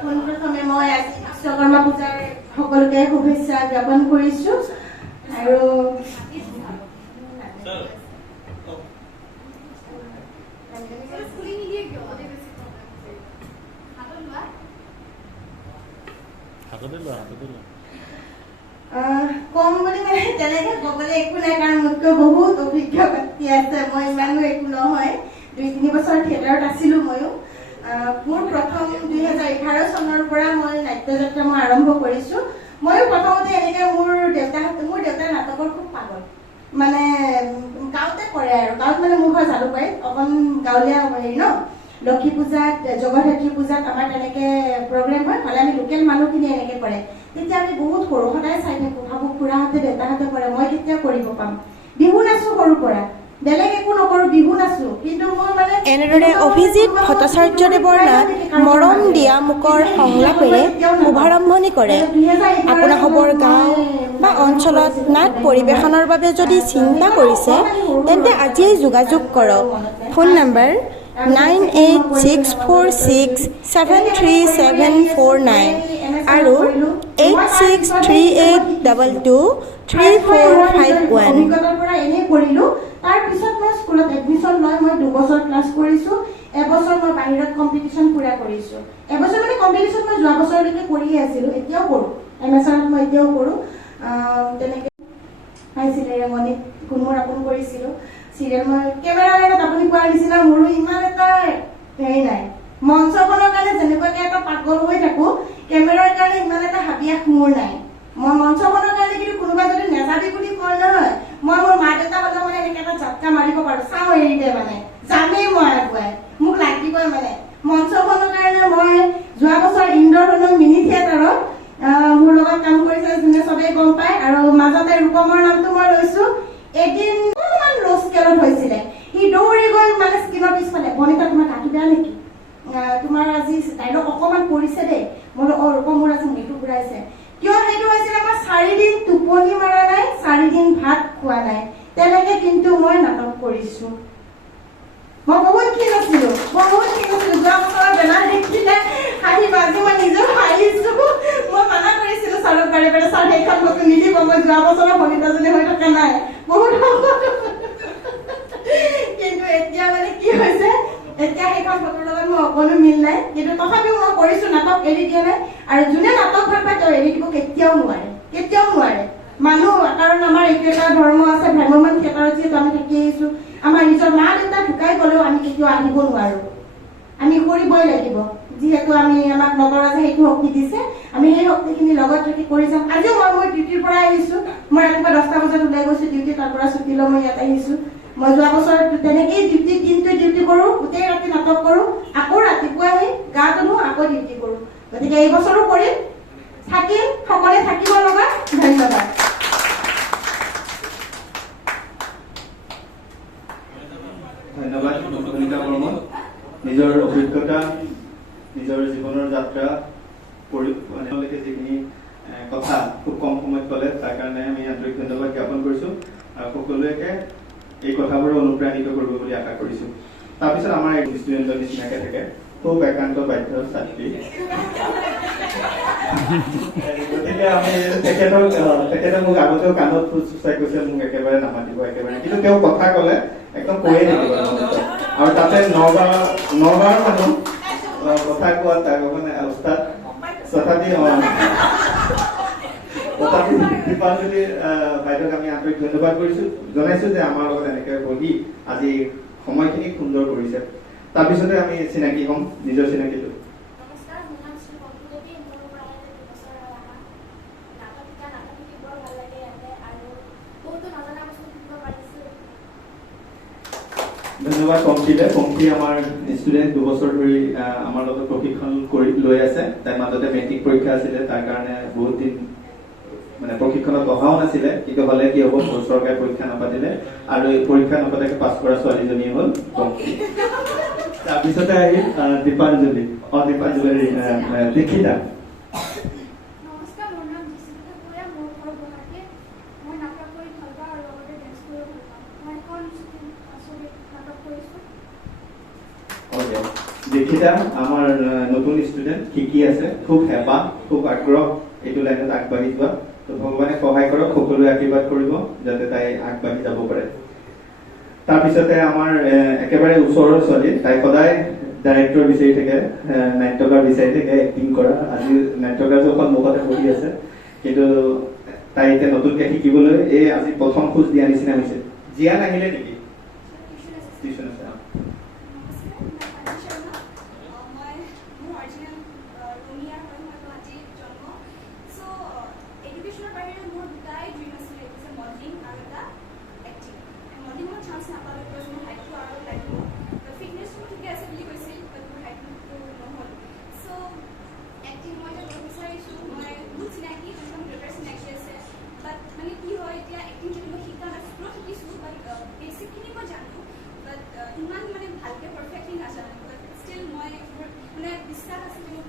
পোনপ্ৰথমে মই আজি বিশ্বকৰ্মা পূজাৰ সকলোকে শুভেচ্ছা জ্ঞাপন কৰিছোঁ। আৰু কম বুলি মানে তেনেকৈ ক'বলৈ একো নাই, কাৰণ মোতকৈ বহুত অভিজ্ঞ ব্যক্তি আছে। মই ইমানো একো নহয়, 2-3 বছৰ থিয়েটাৰত আছিলোঁ ময়ো। মোৰ প্ৰথম 2011 চনৰ পৰা মই নাট্যযাত্ৰা মই আৰম্ভ কৰিছোঁ। ময়ো প্ৰথমতে এনেকৈ মোৰ দেউতাৰ নাটকৰ খুব পাগল, মানে গাঁৱতে কৰে আৰু গাঁৱত মানে মোৰ ঘৰ জালুকবাৰীত, অকণ গাঁৱলীয়া হেৰি ন, লক্ষী পূজাত জগদ্ধাত্ৰী পূজাত আমাৰ তেনেকৈ প্ৰগ্ৰেম হয়, হ'লে আমি লোকেল মানুহখিনি এনেকৈ কৰে। তেতিয়া আমি বহুত সৰু সদায় চাই থাকোঁ, ভাবোঁ খুৰাহঁতে দেউতাহঁতে কৰে, মই কেতিয়া কৰিব পাম। বিহু নাচোঁ সৰুৰ পৰা, বেলেগ একো নকৰোঁ, বিহু নাচোঁ, কিন্তু মই মানে এনেদৰে অভিজিত ভট্টাচাৰ্যদেৱৰ নাট মৰম দিয়া মোকৰ সংলাপেৰে শুভাৰম্ভণি কৰে। আপোনাসৱৰ গাঁও বা অঞ্চলত নাট পৰিৱেশনৰ বাবে যদি চিন্তা কৰিছে তেন্তে আজিয়েই যোগাযোগ কৰক। ফোন নম্বৰ 9864673749 আৰু 8638223451। অভিজ্ঞতাৰ পৰা এনেই কৰিলোঁ। তাৰপিছত মই স্কুলত এডমিশ্যন লৈ মই 2 বছৰ ক্লাছ কৰিছোঁ, এবছৰ মই বাহিৰত কম্পিটিশ্যন পুৰা কৰিছোঁ। এবছৰ মানে কম্পিটিশ্যন মই যোৱা বছৰলৈকে কৰিয়ে আছিলোঁ, এতিয়াও কৰোঁ, MSRত মই এতিয়াও কৰোঁ। তেনেকৈ পাইছিলে ৰেঙনিত কোনোৰ আপোন কৰিছিলোঁ চিৰিয়েল। মই কেমেৰামেনত আপুনি কোৱাৰ নিচিনা মোৰো ইমান এটা হেৰি নাই, মঞ্চখনৰ কাৰণে যেনেকুৱাকৈ এটা পাগল হৈ থাকোঁ, কেমেৰাৰ কাৰণে ইমান এটা হাবিয়াস মোৰ নাই। মই মঞ্চখনৰ কাৰণে কিন্তু কোনোবা যদি নেযাবি বুলি কয় নহয়, মই মোৰ মা দেউতা হ'লেও মানে এনেকৈ এটা ঝাটকা মাৰিব পাৰোঁ, চাওঁ এৰি দে মানে, জানেই মই আগুৱাই, মোক লাগিবই মানে। মঞ্চখনৰ কাৰণে মই যোৱা বছৰ ইন্দ্ৰধনু মিনি থিয়েটাৰত মোৰ লগত কাম কৰিছে, যোনে চবেই গম পায়, আৰু মাজতে ৰূপমৰ নামটো মই লৈছোঁ। এদিন অকণমান ল' স্কেলত হৈছিলে, সি দৌৰি গৈ মানে স্কিনৰ পিছফালে, বনিতা তোমাৰ গাটো বেয়া নেকি, তোমাৰ আজি ডাইলগ অকণমান পৰিছে দেই। মই ৰূপম মোৰ আজি মৃত্যু ঘূৰাইছে। কিয় সেইটো হৈছিলে, মই 4 দিন টোপনি মৰা নাই, 4 দিন ভাত খোৱা নাই, তেনেকে কিন্তু মই নাটক কৰিছোঁ। মই বহুত ক্ষীণ আছিলোঁ, যোৱা বছৰৰ বেনাৰ দেখিলে হাঁহি বাজি মই নিজেও হাঁহিছোঁ। মই মানা কৰিছিলোঁ ছাৰক বাৰে বাৰে, ছাৰ সেইখন ফটো নিদিব, মই যোৱা বছৰৰ ভনিতাজনী হৈ থকা নাই, বহুত কিন্তু এতিয়া মানে কি হৈছে, এতিয়া সেইখন ফটোৰ লগত মোৰ অকণো মিল নাই, কিন্তু তথাপিও মই কৰিছোঁ, নাটক এৰি দিয়া নাই। আৰু যোনে নাটক ভাল পায় তেওঁ এৰি দিব কেতিয়াও নোৱাৰে, কেতিয়াও নোৱাৰে মানুহ, কাৰণ আমাৰ এইটো এটা ধৰ্ম আছে, ভ্ৰাম্যমান থিয়েটাৰত যিহেতু আমি থাকি আহিছোঁ, আমাৰ নিজৰ মা দেউতা ঢুকাই গ'লেও আমি কেতিয়াও আহিব নোৱাৰোঁ, আমি কৰিবই লাগিব। যিহেতু আমাক নটৰাজে সেইটো শক্তি দিছে, আমি সেই শক্তিখিনি লগত থাকি কৰি যাম। আজিও মই ডিউটিৰ পৰা আহিছোঁ, মই ৰাতিপুৱা 10টা বজাত ওলাই গৈছোঁ ডিউটি, তাৰ পৰা ছুটি লৈ মই ইয়াত আহিছোঁ। মই যোৱা বছৰ তেনেকেই দিনটো ডিউটি কৰোঁ, গোটেই ৰাতি নাটক কৰোঁ, আকৌ ৰাতিপুৱা আহি গা ধুওঁ, আকৌ ডিউটি কৰোঁ। গতিকে এই বছৰো কৰিম, থাকিম, সকলোৱে থাকিব লগা। ধন্যবাদ। ধন্যবাদ বনিতা বৰ্মন। নিজৰ অভিজ্ঞতা, নিজৰ জীৱনৰ যাত্ৰা মানে যিখিনি কথা খুব কম সময়ত ক'লে, তাৰ কাৰণে আমি আন্তৰিক ধন্যবাদ জ্ঞাপন কৰিছোঁ, আৰু সকলোকে এই কথাবোৰে অনুপ্ৰাণিত কৰিব বুলি আশা কৰিছোঁ। তাৰপিছত আমাৰ এক ষ্টুডেণ্টৰ নিচিনাকৈ থাকে, খুব একান্ত বাধ্য ছাত্ৰী। গতিকে আমি তেখেতে মোক আগতেও কাণত ফুল চুচাই কৈছে, মোক একেবাৰে নামাতিব একেবাৰে, কিন্তু তেওঁ কথা ক'লে একদম কৈয়ে থাকিব। আৰু তাতে নগাঁৱৰ মানুহ কথা কোৱা তাৰ মানে উস্তাদ, তথাপি দীপাঞ্জলি বাইদেউক আমি আন্তৰিক ধন্যবাদ জনাইছোঁ যে আমাৰ লগত এনেকৈ বহি আজি সময়খিনি সুন্দৰ কৰিছে। তাৰপিছতে আমি চিনাকি হ'ম, নিজৰ চিনাকিটো। নমস্কাৰ, মোৰ নাম শ্ৰী পম্পুজ্যোতি, মোৰ পৰা 2 বছৰ অহা। নাটক শিকি বৰ ভাল লাগে ইয়াতে, আৰু বহুতো নজনা বস্তু শিকিব পাৰিছোঁ। ধন্যবাদ পম্পীলে। পম্পী আমাৰ ষ্টুডেণ্ট, 2 বছৰ ধৰি আমাৰ লগত প্ৰশিক্ষণ লৈ আছে। তাইৰ মাজতে মেট্ৰিক পৰীক্ষা আছিলে, তাৰ কাৰণে বহুত দিন মানে প্ৰশিক্ষণত অহাও নাছিলে, কিন্তু হ'লে কি হ'ব, চৰকাৰে পৰীক্ষা নাপাতিলে, আৰু এই পৰীক্ষা নাপাতাকে পাছ কৰা ছোৱালীজনী হ'ল পম্পী। তাৰপিছতে আহিল দীপাঞ্জলি, দীক্ষিতা। নমস্কাৰ, মোৰ নাম দীক্ষিতা ঠাকুৰীয়া, মোৰ ঘৰ গুৱাহাটীত। মই নাটক কৰি ভাল পাওঁ আৰু লগতে ডেন্স কৰি ভাল পাওঁ। মই এখন ছবিত নাটক কৰিছোঁ। দীক্ষিতা আমাৰ নতুন ষ্টুডেণ্ট, শিকি আছে, খুব হেঁপাহ, খুব আগ্ৰহ এইটো লাইনত আগবাঢ়ি যোৱা। তো ভগৱানে সহায় কৰক, সকলোৱে আশীৰ্বাদ কৰিব যাতে তাই আগবাঢ়ি যাব পাৰে। তাৰপিছতে আমাৰ একেবাৰে ওচৰৰ ছোৱালী, তাই সদায় ডাইৰেক্টৰ বিচাৰি থাকে, নাট্যকাৰ বিচাৰি থাকে, এক্টিং কৰা। আজি নাট্যকাৰজন সন্মুখতে বহি আছে, কিন্তু তাই এতিয়া নতুনকৈ শিকিবলৈ এই আজি প্ৰথম খোজ দিয়া নিচিনা হৈছে। জিয়া নাহিলে নেকি? টিউশ্যন আছে। চান্স নাপালোঁ, বিকজ মোৰ হাইটটো আৰু লাগিব, ফিটনেছটো ঠিকে আছে বুলি কৈছিল,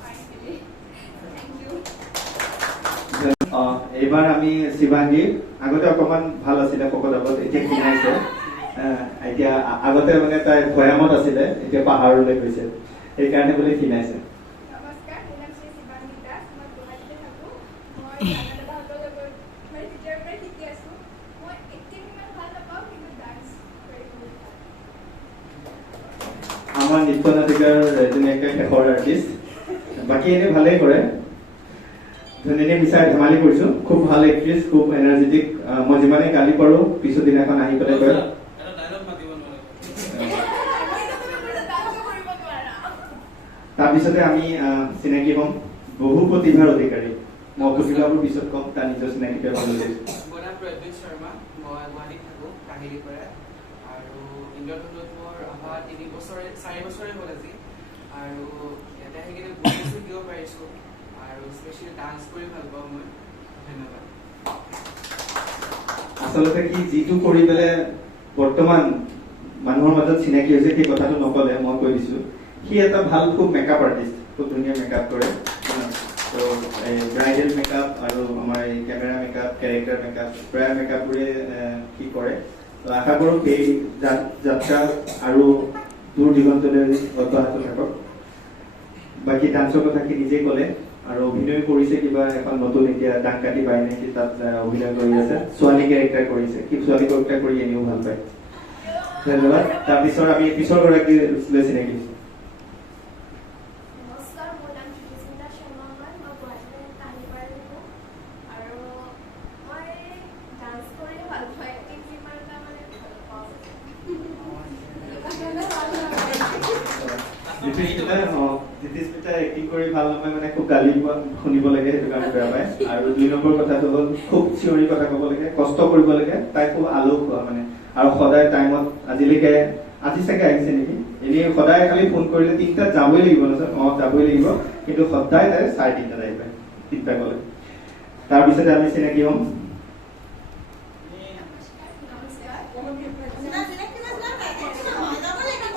Finally. Thank you. এইবাৰ আমি শিৱাংগী আগতে অকণমান ভাল আছিলে শকত এতিয়া ক্ষীণাইছে এতিয়া আগতে মানে তাই ভৈয়ামত আছিলে এতিয়া পাহাৰলৈ গৈছে সেইকাৰণে বোলে ক্ষীণাইছে নমস্কাৰ মোৰ নাম শ্ৰী শিৱাংগী দাস মই গুৱাহাটীতে থাকোঁ মই দাদাহঁতৰ লগত মানে তেতিয়াৰ পৰাই শিকি আছোঁ মই এক্টিং ইমান ভাল নাপাওঁ কিন্তু ডান্স কৰি বহুত ভাল আমাৰ নৃত্য নাটিকাৰ এজনী একে শেষৰ আৰ্টিষ্ট বাকী এনে ভালেই কৰে ধুনীয়াকৈ মিছাই ধেমালি কৰিছোঁ খুব ভাল এক্ট্ৰেছ খুব এনাৰ্জেটিক মই যিমানেই গালি পাৰোঁ পিছৰ দিনাখন আহি পেলাই কয় এটা ডায়লগ মাতিব নোৱাৰে তাৰপিছতে আমি চিনাকি হ'ম বহু প্ৰতিভাৰ অধিকাৰী মই প্ৰতিভাবোৰ পিছত ক'ম তাৰ নিজৰ চিনাকিটো ভাল লৈছোঁ মোৰ নাম প্ৰদ্যুৎ শৰ্মা মই গুৱাহাটীত থাকোঁ কাহিলীৰ পৰা আৰু ইন্দ্ৰধনুত মোৰ অহা 4 বছৰে হ'ল আজি আৰু ইয়াতে আহি কিনে বহুত শিকিব পাৰিছোঁ আৰু স্পেচিয়েলি ডান্স কৰি ভাল পাওঁ মই ধন্যবাদ আচলতে কি যিটো কৰি পেলাই বৰ্তমান মানুহৰ মাজত চিনাকি হৈছে সেই কথাটো নক'লে মই কৈ দিছোঁ সি এটা ভাল খুব মেকআপ আৰ্টিষ্ট খুব ধুনীয়া মেকআপ কৰে তো ব্ৰাইডেল মেকআপ আৰু আমাৰ এই কেমেৰা মেকআপ কেৰেক্টাৰ মেকআপ প্ৰায় মেকআপবোৰে সি কৰে তো আশা কৰোঁ সেই যাত্ৰা আৰু দূৰ দিগন্তলৈ অব্যাহত থাকক বাকী ডান্সৰ কথা সি নিজেই ক'লে আৰু অভিনয় কৰিছে কিবা এখন নতুন এতিয়া ডাংকাটি পাই নে সি তাত অভিনয় কৰি আছে ছোৱালী কেৰেক্টাৰ কৰিছে সি ছোৱালী কেৰেক্টাৰ কৰি এনেও ভাল পায় ধন্যবাদ তাৰপিছত আমি পিছৰ গৰাকী চিনাকি নমস্কাৰ মোৰ নাম সুস্মিতা শৰ্মা হয় মই গুৱাহাটীৰ কাহিলীপাৰা থাকোঁ আৰু মই ডান্স কৰি ভাল পাওঁ এক্টিং ইমান এটা মানে ভাল পাওঁ জ্যোতিস্মিতা এক্টিং কৰি ভাল নাপায় মানে খুব গালি শুনিব লাগে সেইটো কাৰণে বেয়া পায় আৰু 2 নম্বৰ কথাটো হ'ল খুব চিঞৰি কথা ক'ব লাগে কষ্ট কৰিব লাগে তাই খুব আলসুৱা মানে আৰু সদায় টাইমত আজিলৈকে আজি চাগে আহিছে নেকি এনেই সদায় খালি ফোন কৰিলে 3টাত যাবই লাগিব নহয় যাবই লাগিব কিন্তু সদায় তাই 3:30 আহি পায় 3টা ক'লে তাৰপিছতে আমি চিনাকি হ'ম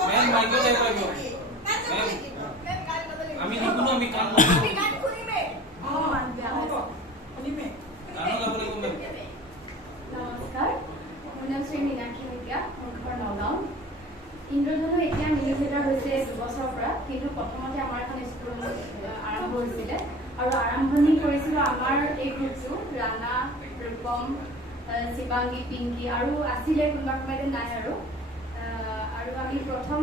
মেম মাইকত আহিব লাগিব আমি নিশুনো আমি কাম নকৰোঁ গানো গাব লাগিব মেম নমস্কাৰ মোৰ নাম শ্ৰী মীনাক্ষী শইকীয়া মোৰ ঘৰ নগাঁও ইন্দ্ৰধনু এতিয়া মিনি থিয়েটাৰ হৈছে 2 বছৰৰ পৰা কিন্তু প্ৰথমতে আমাৰ এখন স্কুল আৰম্ভ হৈছিলে আৰু আৰম্ভণি কৰিছিলোঁ আমাৰ এই গ্ৰুপটো ৰাণা ৰূপম শিৱাংগী পিংকী আৰু আছিলে কোনোবা কোনোবা নাই আৰু আমি প্ৰথম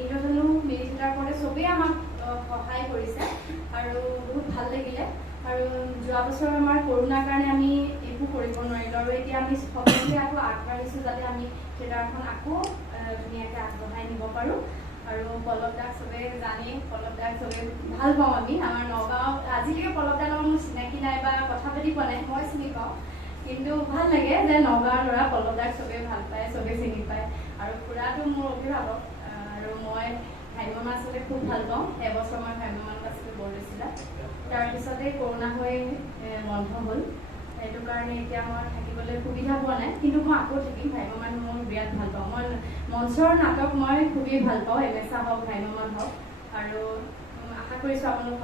ইন্দ্ৰধনু মিনি থিয়েটাৰ কৰোঁতে চবেই আমাক সহায় কৰিছে আৰু বহুত ভাল লাগিলে আৰু যোৱা বছৰ আমাৰ কৰোণাৰ কাৰণে আমি একো কৰিব নোৱাৰিলোঁ আৰু এতিয়া আমি সকলোৱে আকৌ আগবাঢ়িছোঁ যাতে আমি থিয়েটাৰখন আকৌ ধুনীয়াকৈ আগবঢ়াই নিব পাৰোঁ আৰু পল্লৱ দাক চবেই জানেই পল্লৱ দাক চবেই ভাল পাওঁ আমি আমাৰ নগাঁও আজিলৈকে পল্লৱ দাৰ লগত মোৰ চিনাকি নাই বা কথা পাতি পোৱা নাই মই চিনি পাওঁ কিন্তু ভাল লাগে যে নগাঁৱৰ ল'ৰা পল্লৱ দাক চবেই ভাল পায় চবেই চিনি পায় আৰু খুৰাটো মোৰ অভিভাৱক আৰু মই ভাইমামা আচলতে খুব ভাল পাওঁ এবছৰ মই ভাইমামাত আছিলোঁ বৰদৈচিলা তাৰপিছতে কৰোণা হৈ বন্ধ হ'ল সেইটো কাৰণে এতিয়া মই থাকিবলৈ সুবিধা পোৱা নাই কিন্তু মই আকৌ থাকিম ভাইমামান মই বিৰাট ভাল পাওঁ মই মঞ্চৰ নাটক মই খুবেই ভাল পাওঁ এমেচা হওক ভাইমামান হওক আৰু আশা কৰিছোঁ আপোনালোক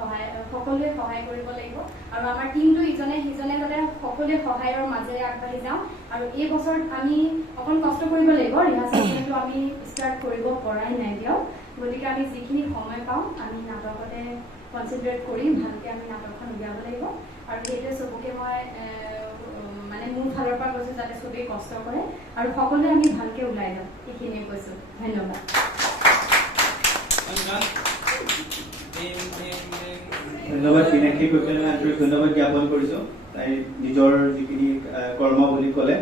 সকলোৱে সহায় কৰিব লাগিব আৰু আমাৰ টীমটো ইজনে সিজনে যাতে সকলোৱে সহায়ৰ মাজেৰে আগবাঢ়ি যাওঁ আৰু এই বছৰত আমি অকণ কষ্ট কৰিব লাগিব ৰিহাৰ্চেলটো আমি ষ্টাৰ্ট কৰিব পৰাই নাই দিয়ক গতিকে আমি যিখিনি সময় পাওঁ আমি নাটকতে কনচেনট্ৰেট কৰি ভালকৈ আমি নাটকখন উলিয়াব লাগিব আৰু সেইটোৱে চবকে মই মানে মোৰ ফালৰ পৰা কৈছোঁ যাতে চবেই কষ্ট কৰে আৰু সকলোৱে আমি ভালকৈ ওলাই যাওঁ সেইখিনিয়ে কৈছোঁ ধন্যবাদ ধন্যবাদ মীনাক্ষী শইকীয়ালৈ আন্তৰিক ধন্যবাদ জ্ঞাপন কৰিছোঁ তাই নিজৰ যিখিনি কৰ্ম বুলি ক'লে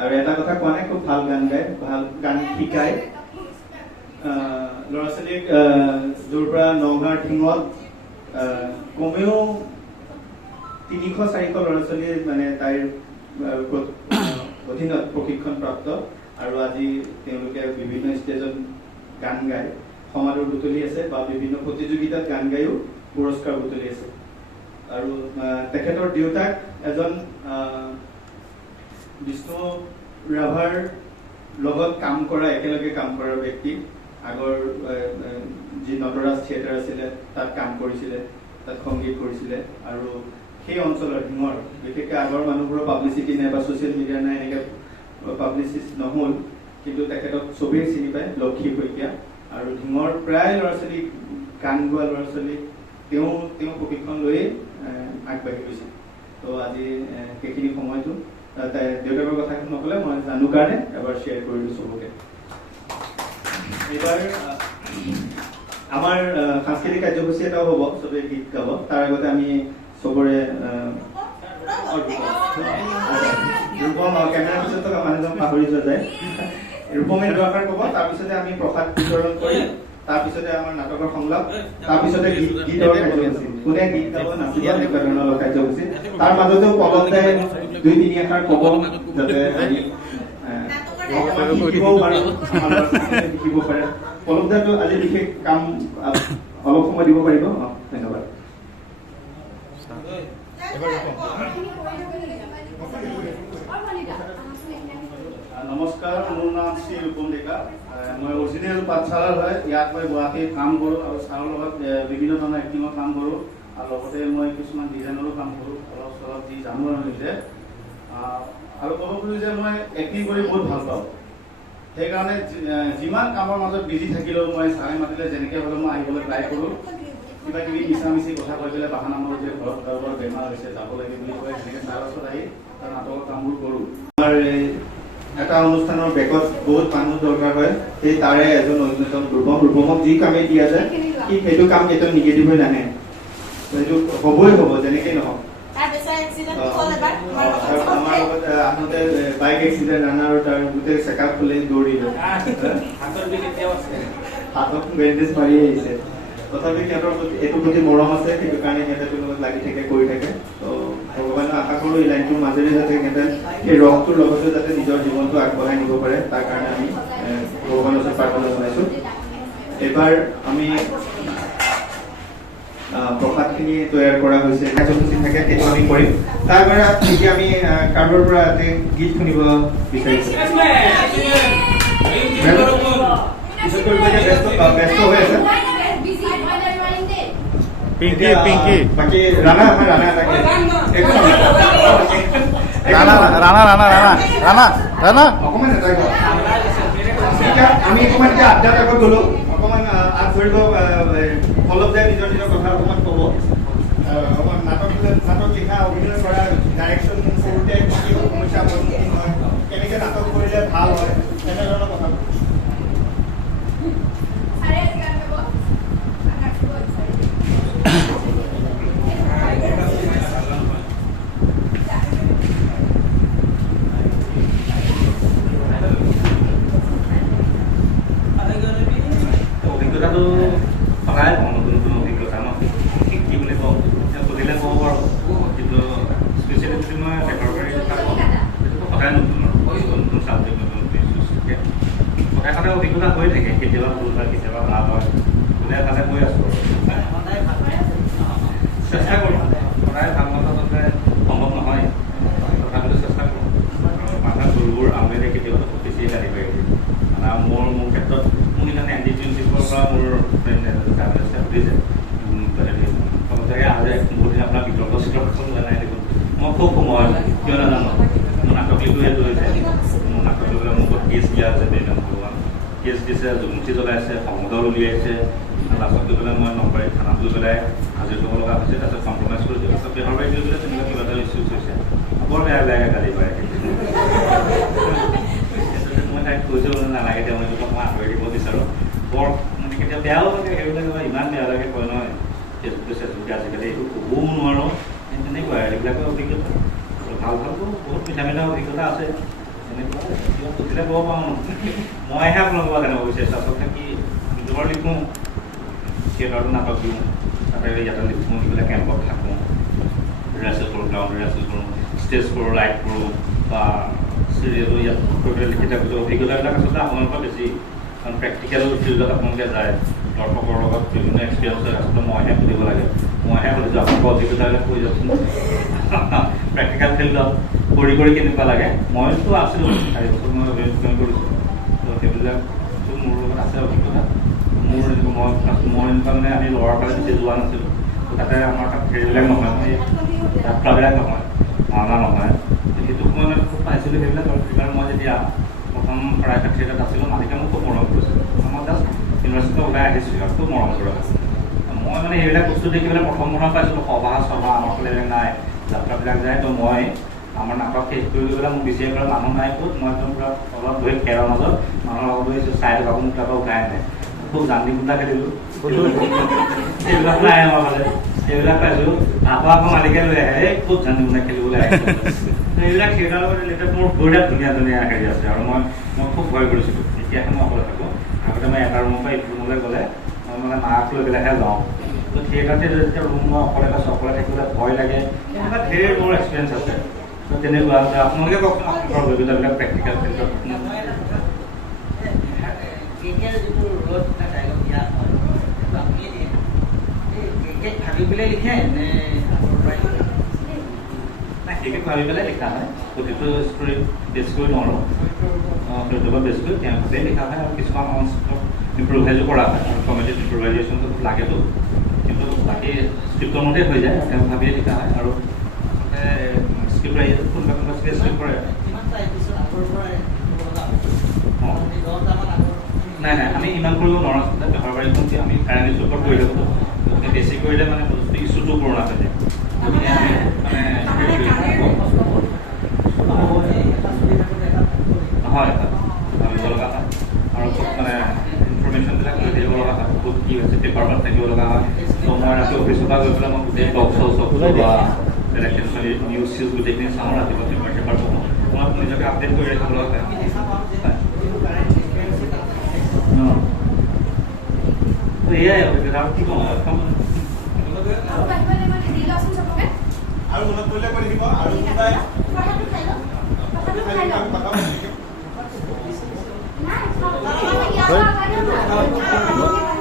আৰু এটা কথা কোৱা নাই খুব ভাল গান গায় ভাল গান শিকায় ল'ৰা ছোৱালীক য'ৰ পৰা নগাঁৱৰ টিঙত কমেও 300-400 ল'ৰা ছোৱালীয়ে মানে তাইৰ অধীনত প্ৰশিক্ষণপ্ৰাপ্ত আৰু আজি তেওঁলোকে বিভিন্ন ষ্টেজত গান গায় সমাদৰ বুটলি আছে বা বিভিন্ন প্ৰতিযোগিতাত গান গায়ো পুৰস্কাৰ বুটলি আছে আৰু তেখেতৰ দেউতাক এজন বিষ্ণু ৰাভাৰ লগত কাম কৰা একেলগে কাম কৰা ব্যক্তি আগৰ যি নটৰাজ থিয়েটাৰ আছিলে তাত কাম কৰিছিলে, তাত সংগীত কৰিছিলে। আৰু সেই অঞ্চলৰ ঢিঙৰ বিশেষকৈ আগৰ মানুহবোৰৰ পাব্লিচিটি নাই বা ছ'চিয়েল মিডিয়া নাই, এনেকৈ পাব্লিচিষ্ট নহ'ল, কিন্তু তেখেতক চবেই চিনি পায়, লক্ষী শইকীয়া। আৰু ঢিঙৰ প্ৰায় ল'ৰা ছোৱালী, গান গোৱা ল'ৰা ছোৱালী তেওঁ প্ৰশিক্ষণ লৈয়ে আগবাঢ়ি গৈছে। তো আজি সেইখিনি সময়টো দেউতাকৰ কথা নক'লে মই জানো কাৰণে এবাৰ শ্বেয়াৰ কৰিলোঁ চবকে। এইবাৰ আমাৰ সাংস্কৃতিক কাৰ্যসূচী এটাও হ'ব, চবেই গীত গাব। তাৰ আগতে আমি চবৰে ৰূপম কেমেৰাৰ পিছত থকা মানুহজন পাহৰি যোৱা যায়। ৰূপমে দুআষাৰ ক'ব, তাৰপিছতে আমি প্ৰসাদ বিতৰণ কৰিম, তাৰপিছতে আমাৰ নাটকৰ সংলাপ, তাৰপিছতে গীতৰ কাৰ্যসূচী। কোনে গীত গাব, নাচিব, এনেকুৱা ধৰণৰ কাৰ্যসূচী। তাৰ মাজতেও পলমদাই 2-3 আষাৰ ক'ব, যাতে আমি শিকিবও পাৰোঁ, শিকিব পাৰে। পলমদাইতো আজি বিশেষ কাম অলপ সময় দিব পাৰিব। ধন্যবাদ। নমস্কাৰ, মোৰ নাম শ্ৰী ৰূপম ডেকা। মই অৰিজিনেল পাঠশালাৰ হয়। ইয়াত মই গুৱাহাটীত কাম কৰোঁ আৰু ছাৰৰ লগত বিভিন্ন ধৰণৰ এক্টিঙৰ কাম কৰোঁ, আৰু লগতে মই কিছুমান ডিজাইনৰো কাম কৰোঁ, অলপ চলপ যি জানো আৰু নিজে। আৰু ক'ব খোজোঁ যে মই এক্টিং কৰি বহুত ভাল পাওঁ। সেইকাৰণে যিমান কামৰ মাজত বিজি থাকিলেও মই ছাৰে মাতিলে যেনেকৈ হ'লেও মই আহিবলৈ ট্ৰাই কৰোঁ। কিবা কিবি মিছামিছি কথা কৈ পেলাই বাহানা মাৰোঁ যে ঘৰত কাৰোবাৰ বেমাৰ হৈছে, যাব লাগে বুলি কয়, সেনেকৈ ছাৰৰ ওচৰত আহি তাৰ নাটকৰ কামবোৰ কৰোঁ। আমাৰ এটা অনুষ্ঠানৰ বেগত বহুত মানুহ দৰকাৰ হয়, সেই তাৰে এজন অন্যতম ৰূপমক যি কামেই দিয়া যায় সি সেইটো কাম কেতিয়াও নিগেটিভ হৈ নাহে, সেইটো হ'বই হ'ব যেনেকেই নহওক। আমাৰ লগত আহোঁতে বাইক এক্সিডেণ্ট আৰু তাৰ গোটেই চেকআপ হ'লে দৌৰিলে, হাতত বেণ্ডেজ মাৰি আহিছে। তথাপি সিহঁতৰ এইটোৰ প্ৰতি মৰম আছে, সেইটো কাৰণে সিহঁতে তোৰ লগত লাগি থাকে, কৰি থাকে। ত' ভগৱানক আশা কৰোঁ এই লাইনটোৰ মাজেৰে যাতে সিহঁতে সেই ৰসটোৰ লগতে যাতে নিজৰ জীৱনটো আগবঢ়াই নিব পাৰে, তাৰ কাৰণে আমি ভগৱানৰ ওচৰত প্ৰাৰ্থনা জনাইছোঁ। এইবাৰ আমি প্ৰসাদখিনি তৈয়াৰ কৰা হৈছে, কাৰ্যসূচী থাকে সেইটো আমি কৰিম। তাৰ পৰা এতিয়া আমি কাৰোবাৰ পৰা গীত শুনিব বিচাৰিছোঁ। ব্যস্ত হৈ আছে পিংকি বাকী ৰাণা থাকে ৰাণা অকমান এটা আমি অকমান এতিয়া আড্ডা টাইপত গ'লো, অকমান আগ ধৰিব, অলপ যায় নিজৰ কথা অকমান ক'ব। অকমান নাটক লিখা, অভিনয় কৰা, ডাইৰেকশ্যন কৰোঁতে কি সমস্যাৰ সন্মুখীন হয়, কেনেকৈ নাটক কৰিলে ভাল হয়, তেনেধৰণৰ কথা। অভিজ্ঞতাটো সদায় নতুন নতুন অভিজ্ঞতা ন, কি বুলি কওঁ সুধিলে ক'ব পাৰোঁ, কিন্তু স্পেচিয়েলি যদি মই বেকাৰী কথা কওঁ সেইটোতো সদায় নতুন আৰু নতুন ছাবজেক্ট, নতুন সদায় অভিজ্ঞতা হৈ থাকে। কেতিয়াবা ভুল হয়, কেতিয়াবা ভাল হয়, সদায় গৈ আছোঁ আৰু চেষ্টা কৰোঁ। সদায় ভাল মতে আচলতে সম্ভৱ নহয়, তথাপিতো চেষ্টা কৰোঁ। বাধা ভুলবোৰ আমিলে কেতিয়াবা খুব বেছি গালি পাৰি দিয়ে। মোৰ ক্ষেত্ৰত মোৰ সেইকাৰণে ND-24 পৰা মোৰ ফ্ৰেণ্ড সুধিছে আহে বহুত দিন আপোনাৰ বিতৰ্ক চিতৰ্ক নাই দেখোন। মই খুব সময় কিয় নাজানো, মোৰ নাটক লিখোঁ সেইটো হৈছে, মোৰ নাটক লিখিলে মোৰ ওপৰত কেছ দিয়া আছে, কেছ দিছে, জুমুঠি জ্বলাইছে, সমদল উলিয়াইছে, লাষ্টত গৈ পেলাই মই নলবাৰী থানাত গৈ পেলাই হাজিৰ কৰিব লগা হৈছে। তাৰপিছত কম্প্ৰমাইজ কৰিছোঁ, তাৰপিছত বেহৰবাৰীত গৈ পেলাই তেনেকুৱা কিবা এটা ইছ্যুজ হৈছে, বৰ বেয়া গালি পায়। মই তাইক কৈছোঁ নালাগে, তেওঁ মই অকণমান আঁতৰি দিব বিচাৰোঁ। বৰ মানে কেতিয়াবা বেয়াও লাগে, সেইবিলাক ইমান বেয়া লাগে কয় নহয়, ফেচবুকে চেচবুকে আজিকালি এইটো ক'বও নোৱাৰোঁ, তেনেকুৱা এইবিলাকৰ অভিজ্ঞতা ভালটো বহুত মিঠা অভিজ্ঞতা আছে। এনেকুৱা কিবা সুধিলে ক'ব পাৰোঁ, মইহে আপোনালোকক জানিব বিচাৰিছোঁ। আচলতে কি নিজৰ লিখোঁ, থিয়েটাৰটো নাটক দিওঁ, তাতে ইয়াতে লিখোঁ, এইবিলাক কেম্পত থাকোঁ, ৰিহাৰ্চেল কৰোঁ, গ্ৰাউণ্ড ৰিহাৰ্চেল কৰোঁ, ষ্টেজ কৰোঁ, লাইট কৰোঁ, বা চিৰিয়েলো ইয়াত লিখি থাকোঁ। অভিজ্ঞতাবিলাক আচলতে আপোনালোকৰ বেছি, কাৰণ প্ৰেক্টিকেল ফিল্ডত আপোনালোকে যায়, দৰ্শকৰ লগত বিভিন্ন এক্সপিৰিয়েঞ্চ হয়। আচলতে মইহে সুধিব লাগে, মইহে সুধিছোঁ আপোনালোকৰ অভিজ্ঞতাবিলাক কৈ যাওকচোন। প্ৰেক্টিকেল ফিল্ডত কৰি কেনেকুৱা লাগে। মইতো আছিলোঁ 4 বছৰ মই অভিনয় কৰিছোঁ, তো সেইবিলাক মোৰ লগত আছে অভিজ্ঞতা। মোৰ মই তাৰমানে আমি ল'ৰাৰ ফালে বেছি যোৱা নাছিলোঁ। তাতে আমাৰ তাত হেৰিবিলাক নহয়, যাত্ৰাবিলাক নহয়, ভাওনা নহয়। সেইটো মই মানে খুব পাইছিলোঁ সেইবিলাক। আৰু সেইকাৰণে মই যেতিয়া প্ৰথম শৰাইঘাট থিয়েটাৰত আছিলোঁ, মালিকে মোক খুব মৰম কৰিছিল। মই জাষ্ট ইউনিভাৰ্চিটিৰ ওলাই আহিছিলোঁ আৰু খুব মৰম কৰা আছিল। মই মানে এইবিলাক বস্তু দেখি পেলাই প্ৰথম পাইছিলোঁ, সভা চভা আমাৰ ফালে নাই, যাত্ৰাবিলাক যায়। তো মই আমাৰ নাটক শেষ কৰি পেলাই মোক বিচাৰি পেলাই মানুহ নাই ক'ত, মই একদম পূৰা অলপ বহি খেৰৰ মাজত মানুহৰ লগত বহিছোঁ, চাই থকা মোক তাৰপৰা উঠাই নাই। খুব জান্তি মুদ্ৰা খেলিলোঁ, সেইবিলাক নাই আমাৰ ফালে, সেইবিলাক পাইছোঁ। আকৌ মালিকে লৈ আহে, এই খুব জান্তি মুদ্ৰা খেলিবলৈ আহে। এইবিলাক থিয়েটাৰৰ লগত ৰিলেটেড মোৰ বিৰাট ধুনীয়া ধুনীয়া হেৰি আছে। আৰু মই খুব ভয় কৰিছিলোঁ। এতিয়াহে মই অকলে থাকোঁ। আগতে মই এটা ৰুমৰ পৰা ইটো ৰুমলৈ গ'লে মই মানে মাক লৈ পেলাইহে যাওঁ। তো থিয়েটাৰতে যেতিয়া ৰুম মই অকলে পাইছোঁ, অকলে থাকিবলৈ ভয় লাগে, এনেকুৱা ধেৰ মোৰ এক্সপিৰিয়েঞ্চ আছে। তো তেনেকুৱা আপোনালোকে কওকচোন আপোনাৰ অভিজ্ঞতাবিলাক প্ৰেক্টিকেল ক্ষেত্ৰত। এতিয়া যিটো ৰোলত এটা ডাইলগ দিয়া হয়, সেইটো আপুনিয়ে দিয়ে, এই ভাবি পেলাই লিখে নে আগৰ পৰাই লিখে? নাই, সেইবিলাক ভাবি পেলাই লিখা হয়। প্ৰতিটো ষ্টৰী বেছ কৰি নোৱাৰোঁ, প্ৰতিটো বেছ কৰি তেওঁলোকে লিখা হয়। আৰু কিছুমান অঞ্চলত ইম্প্ৰোভাইজো কৰা হয়, আৰু কমেডিত ইম্প্ৰোভাইজেশ্যনটো লাগেতো, কিন্তু বাকী স্ক্ৰিপ্টৰ মতে হৈ যায়, তেওঁ ভাবিয়ে লিখা হয়। আৰু স্ক্ৰিপ্ট ৰাইটাৰ কোনোবা কোনোবা স্ক্ৰিপ্ট কৰে। নাই নাই, আমি ইমান কৰিব নোৱাৰোঁ। আচলতে বেহৰবাৰীখন যে আমি কাৰেণ্ট চুপত কৰি থাকোঁ, গতিকে বেছি কৰিলে মানে বস্তু ইছ্যুটো পুৰণা হৈ যায়। গতিকে আমি মানে হয় ভাবিব লগা হয়। আৰু খুব মানে ইনফৰ্মেশ্যনবিলাক লৈ থাকিব লগা হয়, ক'ত কি হৈছে পেপাৰ পাত থাকিব লগা হয়। ত' মই ৰাতি অফিচৰ পৰা গৈ পেলাই মই গোটেই টক শ্ব' বা বেলেগ নিউজ চিউজ গোটেইখিনি চাওঁ, ৰাতিপুৱা পেপাৰ পঢ়োঁ। মই নিজকে আপডেট কৰি ৰাখিব লগা হয়। এয়াই আৰু কি ক'ম আৰু মনত পৰিলে কৈ থাকিব। আৰু কোনোবাই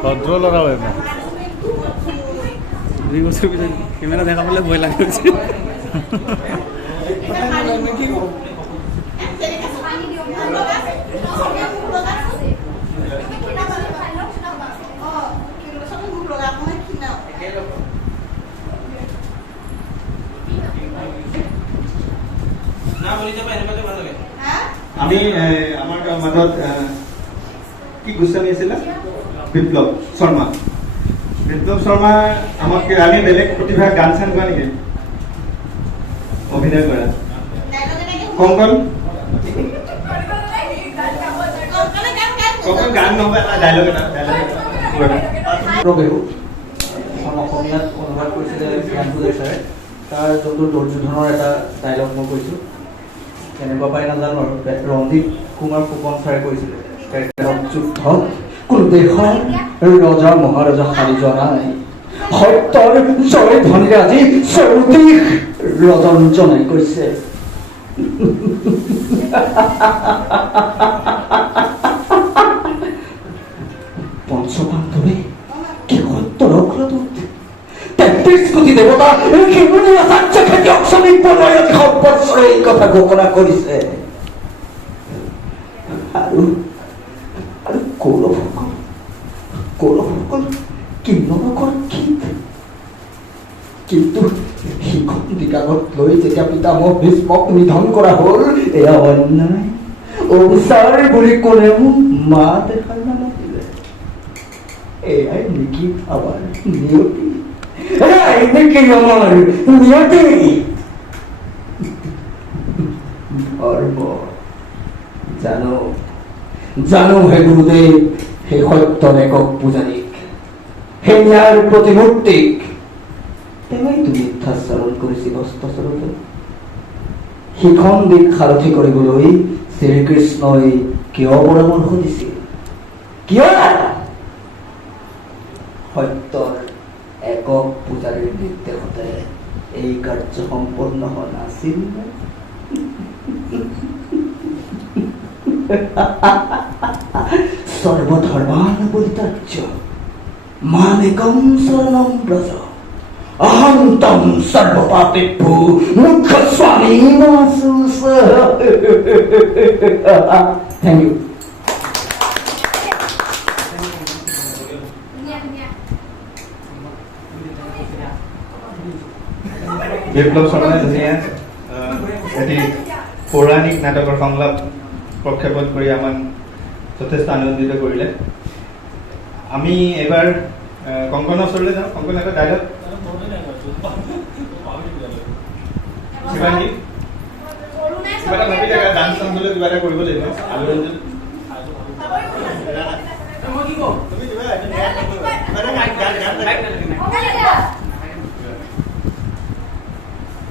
ভদ্ৰ ল'ৰা হয় মই 2 বছৰ পিছত কেমেৰা দেখা পালে ভয় লাগি গৈছে। আমি আমাৰ মাজত কি গোস্বামী আছিলে, বিপ্লৱ শৰ্মা। বিপ্লৱ শৰ্মা আমাক আমি বেলেগ প্ৰতিভা গান চান গোৱা নেকি, অভিনয় কৰা? কংকন গান নহয়, এটা ডাইলগ এটা বিহু এখন অসমীয়াত অনুবাদ কৰিছিলে জ্ঞান পূজাৰী ছাৰে। তাৰ যোনটো দুৰ্যোধনৰ এটা ডাইলগ মই কৈছোঁ, কেনেকুৱা পাই নাজানো। আৰু ৰঞ্জিত কুমাৰ ফুকন ছাৰে কৈছিলে, যুদ্ধত কোনো দেশৰ ৰজা মহাৰজা হাৰি যোৱা নাই, সত্যৰ জয় ধ্বনিৰে আজি চৌদিশ ৰজঞ্জনাই কৈছে। পঞ্চপাণ্ডৱে কি সত্যৰ অগ্ৰদূত, 33 কোটি দেৱতা খেতিয়ক শ্ৰমিক বনয়ত সৰ্বস্বৰে এই কথা ঘোষণা কৰিছে। আৰু কৌৰৱসকল কিন্নৰকৰ গীত, কিন্তু সিখন দিকাগত লৈ যেতিয়া পিতামহ ভীষ্মক নিধন কৰা হ'ল, এয়া অন্যায় অবিচাৰ বুলি কোনেও মাত এষাৰ নামাতিলে। এয়াই নেকি আমাৰ নিয়তি? এয়াই নেকি আমাৰ নিয়তি? ধৰ্ম জানো হে গুৰুদেৱ, সেই সত্যৰ একক পূজাৰীক, সেই ন্যায়ৰ প্ৰতিমূৰ্তিক তেওঁইতো মিথ্যাচৰণ কৰিছিল হস্তস্বৰূপে। সিখন দিশ সাৰথি কৰিবলৈ শ্ৰীকৃষ্ণই কিয় পৰামৰ্শ দিছিল? কিয় সত্যৰ একক পূজাৰীৰ নিৰ্দেশতে এই কাৰ্য সম্পন্ন হোৱা নাছিল? সৰ্বধৰ্মানুপৰিত্যাজ্য মামেকং শৰণং ব্ৰজ অহন্তং সৰ্বপাপেভ্যো মুখ্যস্বামী মাসুস। Thank you. বিপ্লৱ শৰ্মাই ধুনীয়া এটি পৌৰাণিক নাটকৰ সংলাপ প্ৰক্ষেপণ কৰি আমাক যথেষ্ট আনন্দিত কৰিলে। আমি এবাৰ কংকনৰ ওচৰলৈ যাওঁ। কংকন এটা ডাইলগ শিৱাংগী কিবা এটা ভাবি থাকা, ডান্স চান্স হ'লে কিবা এটা কৰিব লাগিব। আলোৰঞ্জন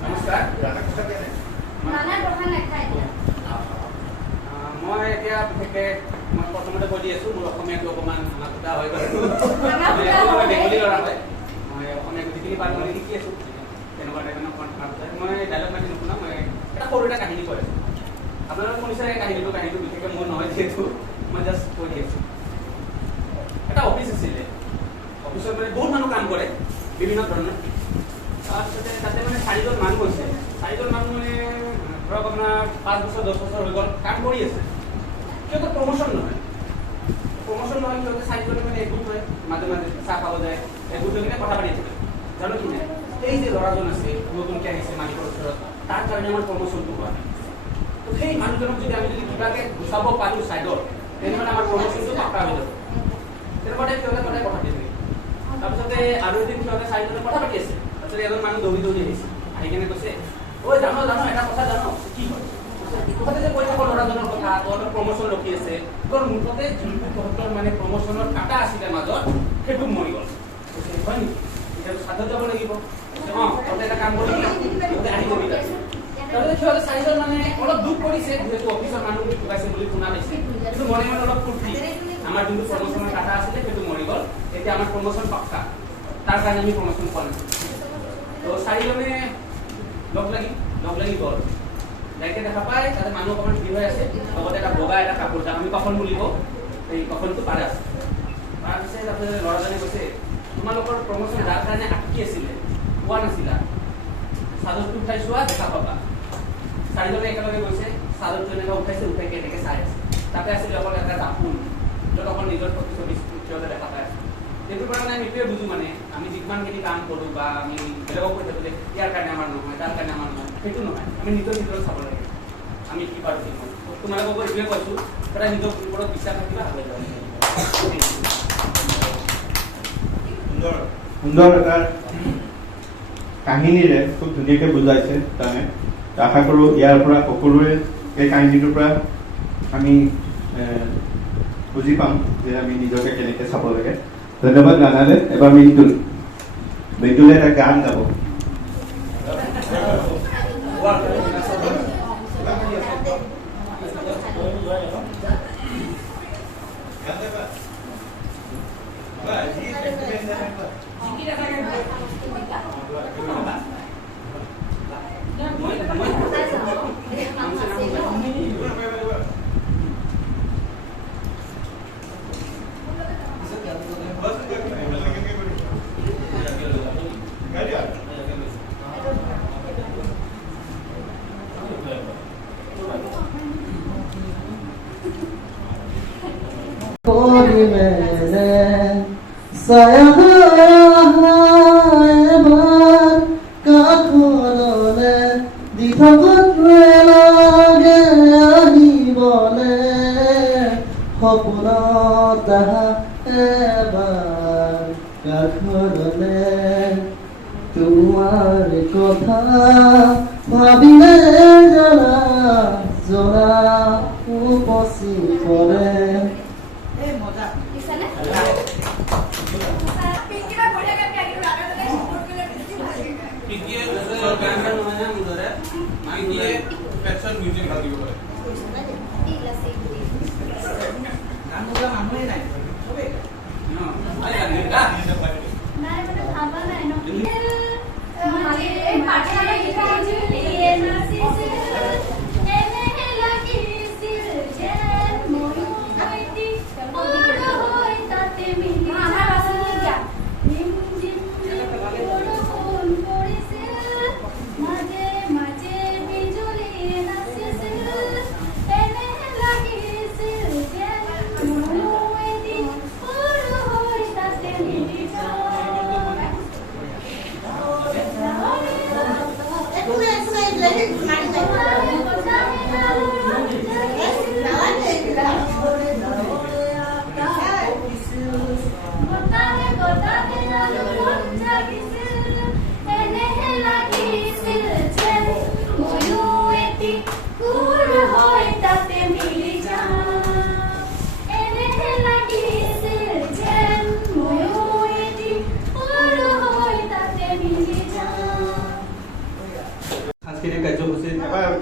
নমস্কাৰ। মই এতিয়া বিশেষকৈ মই প্ৰথমতে কৈ দি আছোঁ, মোৰ অসমীয়াটো অকণমান নাকুটা হৈ গ'ল। মই বেংগলী ল'ৰা হয়, মই অসমীয়া গোটেইখিনি পাঠ মই শিকি আছোঁ, তেনেকুৱা টাইপৰ মই ডাইলগ মাতি নুশুনা। মই এটা সৰু এটা কাহিনী কৈ আছোঁ, আপোনালোকে শুনিছে কাহিনীটো বিশেষকৈ মোৰ নহয় যিহেতু মই জাষ্ট কৈ দি আছোঁ। এটা অফিচ আছিলে, অফিচত মানে বহুত মানুহ কাম কৰে বিভিন্ন ধৰণৰ। তাৰপিছতে তাতে মানে 4জন মানুহ হৈছে। 4জন মানুহ মানে ধৰক আপোনাৰ 5 বছৰ 10 বছৰ হৈ গ'ল কাম কৰি আছে, সিহঁতৰ প্ৰমোশ্যন নহয়। সিহঁতে 4জনে মানে একগোট হয়, মাজে মাজে চাহ খাব যায়, একগোট হৈ কিনে কথা পাতি থাকে। জানো কি নাই, এই যে ল'ৰাজন আছে নতুনকৈ আহিছে মালিকৰ ওচৰত, তাৰ কাৰণে আমাৰ প্ৰমোশ্যনটো হোৱা নাই। তো সেই মানুহজনক যদি আমি কিবাকৈ গুচাব পাৰোঁ ছাইডত, তেনেহ'লে আমাৰ প্ৰমোশ্যনটো পাক্কা হৈ যাব। তেনেকুৱা টাইপ সিহঁতে সদায় কথা পাতি থাকে। তাৰপিছতে আৰু এদিন সিহঁতে 4জনে কথা পাতি আছে। তাৰপিছত এজন মানুহ দৌৰি আহিছে, আহি কিনে কৈছে, ঐ জানো এটা কথা জানো কি হয়? তহঁতে যে কৈ থাকো ল'ৰাজনৰ কথা, তহঁতৰ প্ৰমোশ্যন ৰখি আছে, তোৰ মুঠতে যোনটো তহঁতৰ মানে প্ৰমোশ্যনৰ কাটা আছিলে মাজত, সেইটো মৰি গ'ল। হয় নেকি? এতিয়াতো চাদত যাব লাগিব। তহঁতে এটা কাম কৰিবি, তহঁতে আহি যাবি। তাৰপিছত সিহঁতে 4জন মানে অলপ দুখ কৰিছে, যিহেতু অফিচৰ মানুহ ঢুকাইছে বুলি শুনা পাইছে, কিন্তু মনে অলপ ফূৰ্তি। আমাৰ যোনটো প্ৰমোশ্যনৰ কাটা আছিলে সেইটো মৰি গ'ল, এতিয়া আমাৰ প্ৰমোশ্যন পাক্কা, তাৰ কাৰণে আমি প্ৰমোশ্যন পোৱা নাই। তো 4জনে লগ লাগি গ'ল। যাইকে দেখা পায় তাতে মানুহ অকণমান ভিৰ হৈ আছে, লগতে এটা বগা এটা কাপোৰ, যাক আমি কফন বুলিব, এই কফনটো পাৰে আছে। তাৰপিছত তাৰপিছত ল'ৰাজনে কৈছে, তোমালোকৰ প্ৰমোশ্যন যাৰ কাৰণে আটকি আছিলে, পোৱা নাছিলা, চাদৰটো উঠাই চোৱা দেখা পাবা। 4জনে একেলগে গৈছে, চাদৰটো এনেকৈ উঠাইছে, উঠাইকে এনেকৈ চাই আছে। তাতে আছিলে অকল এটা দাপোন, য'ত অকল নিজৰ প্ৰতিচ্ছবি সিহঁতে দেখা পাই আছে। সেইটোৰ কাৰণে আমি এইটোৱে বুজো, মানে আমি যিমানখিনি কাম কৰোঁ বা আমি বেলেগক কৈ থাকোঁ যে ইয়াৰ কাৰণে আমাৰ নহয়, তাৰ কাৰণে আমাৰ নহয়, সেইটো নহয়। আমি নিজৰ চাব লাগে, আমি কি পাৰোঁ কি নহয়। তোমালোকক এইটোৱে কৈছোঁ, সদায় নিজৰ ওপৰত বিশ্বাস থাকিবা, আগুৱাই যাব লাগিব। সুন্দৰ এটা কাহিনীৰে খুব ধুনীয়াকৈ বুজাইছে তানে। আশা কৰোঁ ইয়াৰ পৰা সকলোৱে এই কাহিনীটোৰ পৰা আমি বুজি পাম যে আমি নিজকে কেনেকৈ চাব লাগে। ধন্যবাদ গানালে। এবাৰ মৃদুলে এটা গান গাব। তোমাৰ কথা ভাবিলে জ্বলা জ্বলা উপচি পৰে।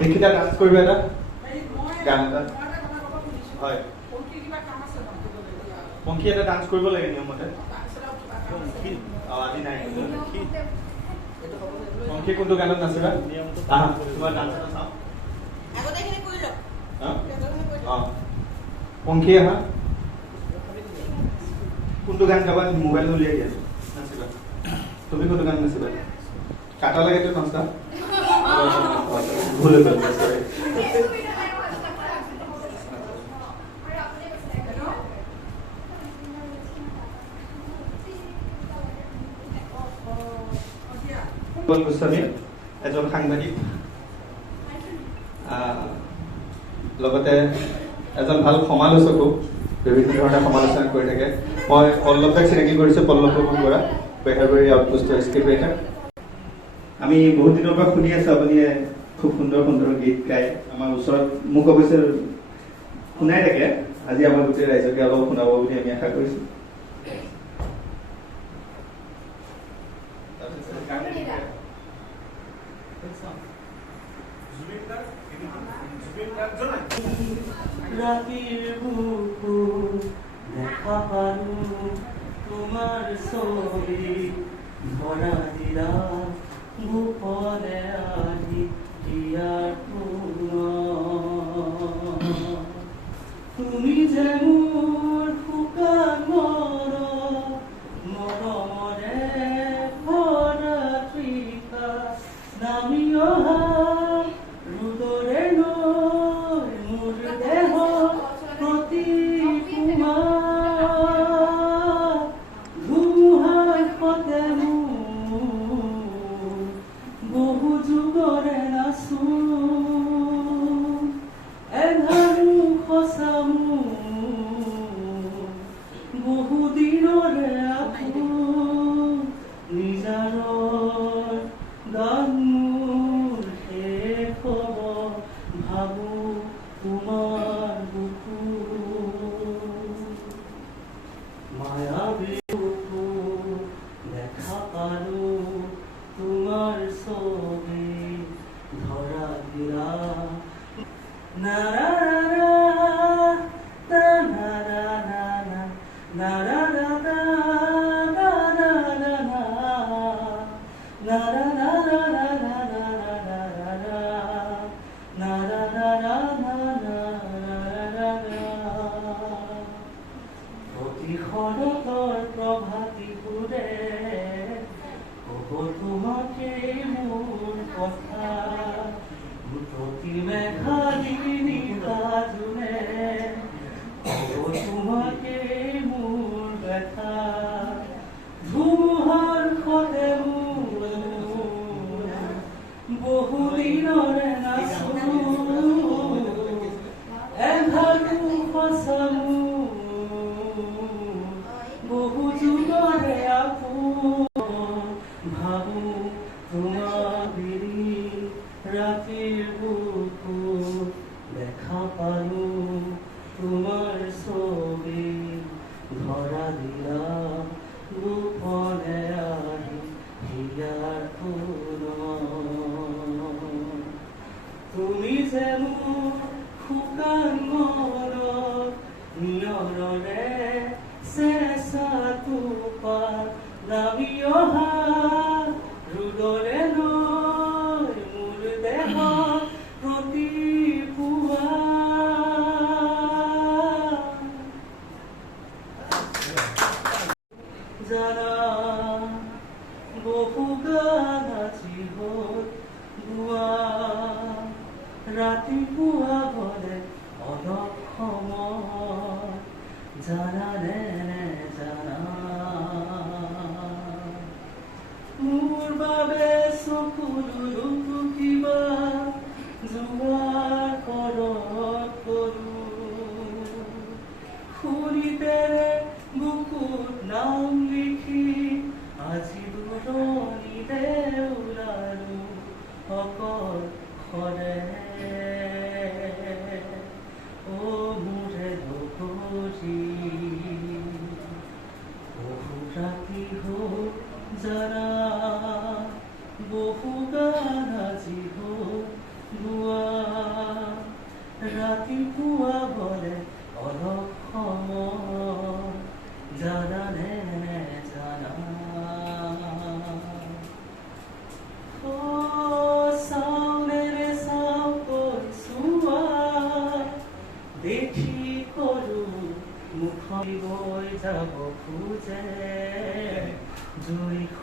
নিকিতা ডান্স কৰিবা এটা গান এটা হয় পংখী এটা ডান্স কৰিব লাগে নিয়মতে আজি নাই পংখী কোনটো গানত নাচিবা আহা তোমাৰ ডান্স এটা চাওঁ পংখী আহা কোনটো গান গাবা মোবাইল উলিয়াই দিয়া নাচিবা তুমি কোনটো গান নাচিবা কাটা লাগেতো নচা ভুল হৈ গ'ল sorry গোস্বামী এজন সাংবাদিক লগতে এজন ভাল সমালোচকো বিভিন্ন ধৰণে সমালোচনা কৰি থাকে মই পল্লৱক চিনাকি কৰিছোঁ Pallav Bora Beharbari outpost script writer আমি বহুত দিনৰ পৰা শুনি আছোঁ আপুনি খুব সুন্দৰ সুন্দৰ গীত গায় আমাৰ ওচৰত মোক অৱশ্যে শুনাই থাকে আজি আমাৰ গোটেই ৰাইজকে অলপ শুনাব বুলি আমি আশা কৰিছোঁ ৰাতেৰ বুকুৰ দেখা পানু তোমাৰ ছবি ধৰা দিলা গোপনে আহি দিয়াৰ তুমি যে মোৰ শুকান মৰমৰে ভৰা তৃষা নামি অহা ৰুদৰে নৈ মোৰ দেহ প্ৰতি ধুমুহাৰ সতে মোৰ বহু যুগৰে নাচো এধাৰো সঁচা বহু দিনৰে আকো নিজাৰৰ গান মোৰ শেষ হ'ব ভাবো তোমাৰ বুকু মায়াবী বুকু দেখা পালো তোমাৰ ছবি ধৰা দিলা নাৰা শৰতৰ প্ৰভাতী সুৰে কব তোমাকে মোৰ কথা প্ৰতি মেঘালী জোনে কব তোমাকে মোৰ ব্যথা ধুমুহাৰ সতে মোৰ বহু দিনৰে নাচো এধাৰো সঁচা বহু যুগৰে আকো ভাবো তোমাৰ ৰাতিৰ বুকু দেখা পালো তোমাৰ ছবি ধৰা দিলা গোপনে আহি হিয়াৰ তুমি যে মোৰ শুকান মনত নিয়ৰৰে চেঁচা টোপাল নামি অহা ৰুদৰে নৈ মোৰ দেহ প্ৰতি পুৱা জানা বহু গান আজি হ'ল গোৱা ৰাতিপুৱা গ'লে অলপ সময় জানানে জানা মোৰ বাবে চকুলো কিবা যোগাৰ কৰক কৰো শুনিতেৰে বুকুত নাম লিখি আজি দূৰণিতে ওলালো অকল খৰে ও মোৰে লগৰী বহু ৰাতি হ'ল জানা বহু গান আজি হ'ল গোৱা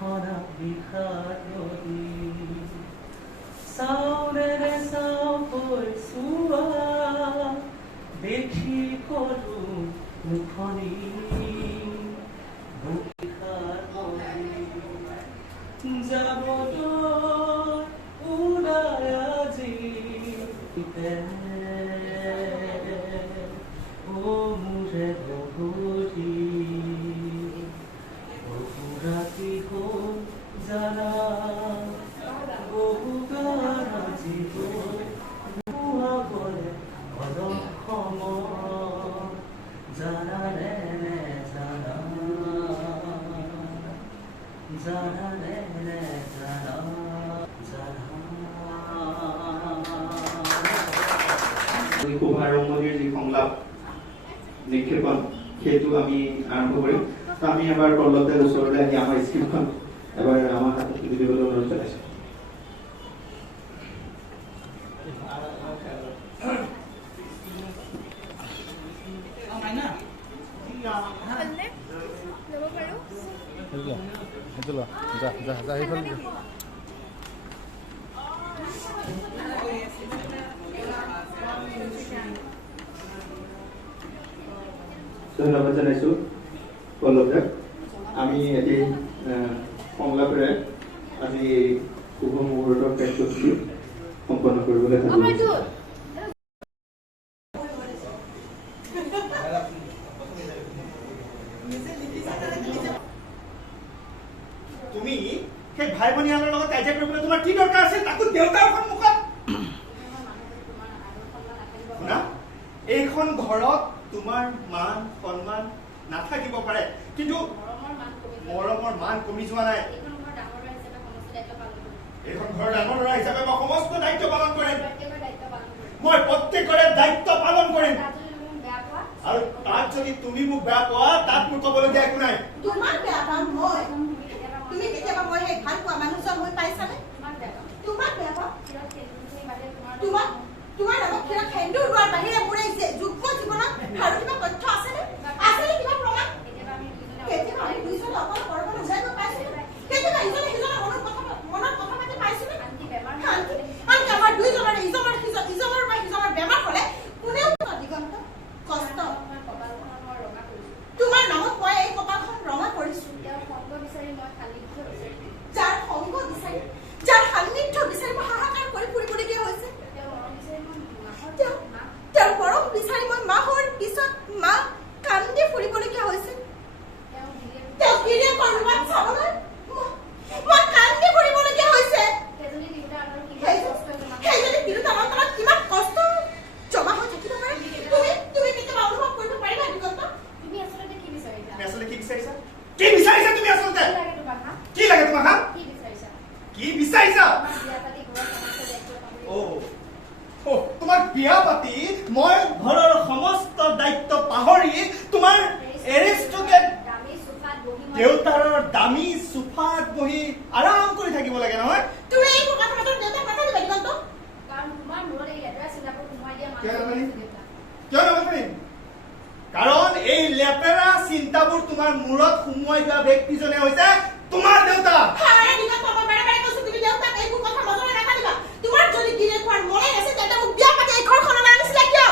মোহনা বিষাদ নদী চাউলেৰে চাউকৈ চোৱা দেখি কৰো মুখনি যাব উৰাই আজি ও মোৰে বহুৰি বহু ৰাতি হ'ল জানা বহু গান আজি পুৱাবলে অলপ সময় জানানে জানা জানানে জানা খুব আৰম্ভণিৰ যি সংলাপ নিক্ষেপণ সেইটো আমি আৰম্ভ কৰিম তো আমি এবাৰ প্ৰলব্ধৰ ওচৰলৈ আহি আমাৰ স্ক্ৰিপ্টখন এবাৰ আমাৰ হাতত তুলি দিবলৈ অনুৰোধ জনাইছোঁ ধন্যবাদ জনাইছোঁ পল্লৱদাক আমি এটি সংলাপেৰে আজি শুভ মুহূৰ্তৰ কাৰ্যসূচী সম্পন্ন কৰিবলৈ ভাবিছোঁ তুমি সেই ভাই ভনীয়ালৰ লগত কাজিয়া কৰিবলৈ তোমাৰ কি দৰকাৰ আছিল তাকো দেউতাৰ সন্মুখত শুনা এইখন ঘৰত তোমাৰ মান সন্মান নাথাকিব পাৰে কিন্তু মৰমৰ মান কমি যোৱা নাই এইখন ঘৰৰ ডাঙৰ ল'ৰা হিচাপে মই সমস্ত দায়িত্ব পালন কৰিম মই প্ৰত্যেকৰে দায়িত্ব পালন কৰিম আৰু তাত যদি তুমি মোক বেয়া পোৱা তাত মোৰ ক'বলগীয়া একো নাই তোমাক বেয়া পাওঁ মই তুমি কেতিয়াবা মই সেই ভাল পোৱা মানুহজন হৈ পাইছানে তোমাক বেয়া পাওঁ তোমাক তোমাৰ নামত কিবা খেন্দুৰ হোৱাৰ বাহিৰে মোৰ এই যুগ্ম জীৱনত আৰু কিবা তথ্য আছেনে কিবা প্ৰমাণ কেতিয়াবা আমি দুইজনে অকল কৰিব নাযাব পাইছোঁ কেতিয়াবা ইজনে সিজনৰ মনত কথা পাতি পাইছোনে আনকি আমাৰ দুইজনৰে ইজনৰ বা সিজনৰ বেমাৰ হ'লে কোনেও দিগন্ত কষ্ট তোমাৰ নামত মই এই কপালখন ৰঙা কৰিছোঁ যাৰ সংগ বিচাৰি যাৰ সান্নিধ্য বিচাৰি মই হাহাকাৰ কৰি ফুৰিবলগীয়া হৈছে তেওঁৰ পৰশ বিচাৰি মই মাহৰ পিছত মা কান্দি ফুৰিবলগীয়া হৈছে তেওঁ গিৰিয়েকৰ ৰূপত চাবলৈ মই কান্দি ফুৰিবলগীয়া হৈছে সেইজনী তিৰোতাৰ তলত কিমান কষ্ট জমা হৈ থাকিব পাৰে তুমি কেতিয়াবা অনুভৱ কৰিব পাৰিবা দিগন্ত তুমি আচলতে কি বিচাৰিছা তুমি আচলতে কি লাগে তোমাক হা কি বিচাৰিছা তোমাক বিয়া পাতি মই ঘৰৰ সমস্ত দায়িত্ব পাহৰি তোমাৰ এৰিষ্ট্ৰকেট দেউতাৰ দামী সোফাত বহি আৰাম কৰি থাকিব লাগে নহয় তুমি এই কথা দেউতাক কথা দিবা দিগন্ত কিয় নামাতিম কাৰণ এই লেতেৰা চিন্তাবোৰ তোমাৰ মূৰত সুমুৱাই দিয়া ব্যক্তিজনে হৈছে তোমাৰ দেউতা তোমাৰ যদি গিৰিয়েকৰ মনে আছে তেতিয়া মোক বিয়া পাতি এই ঘৰখনলৈ আনিছিলা কিয়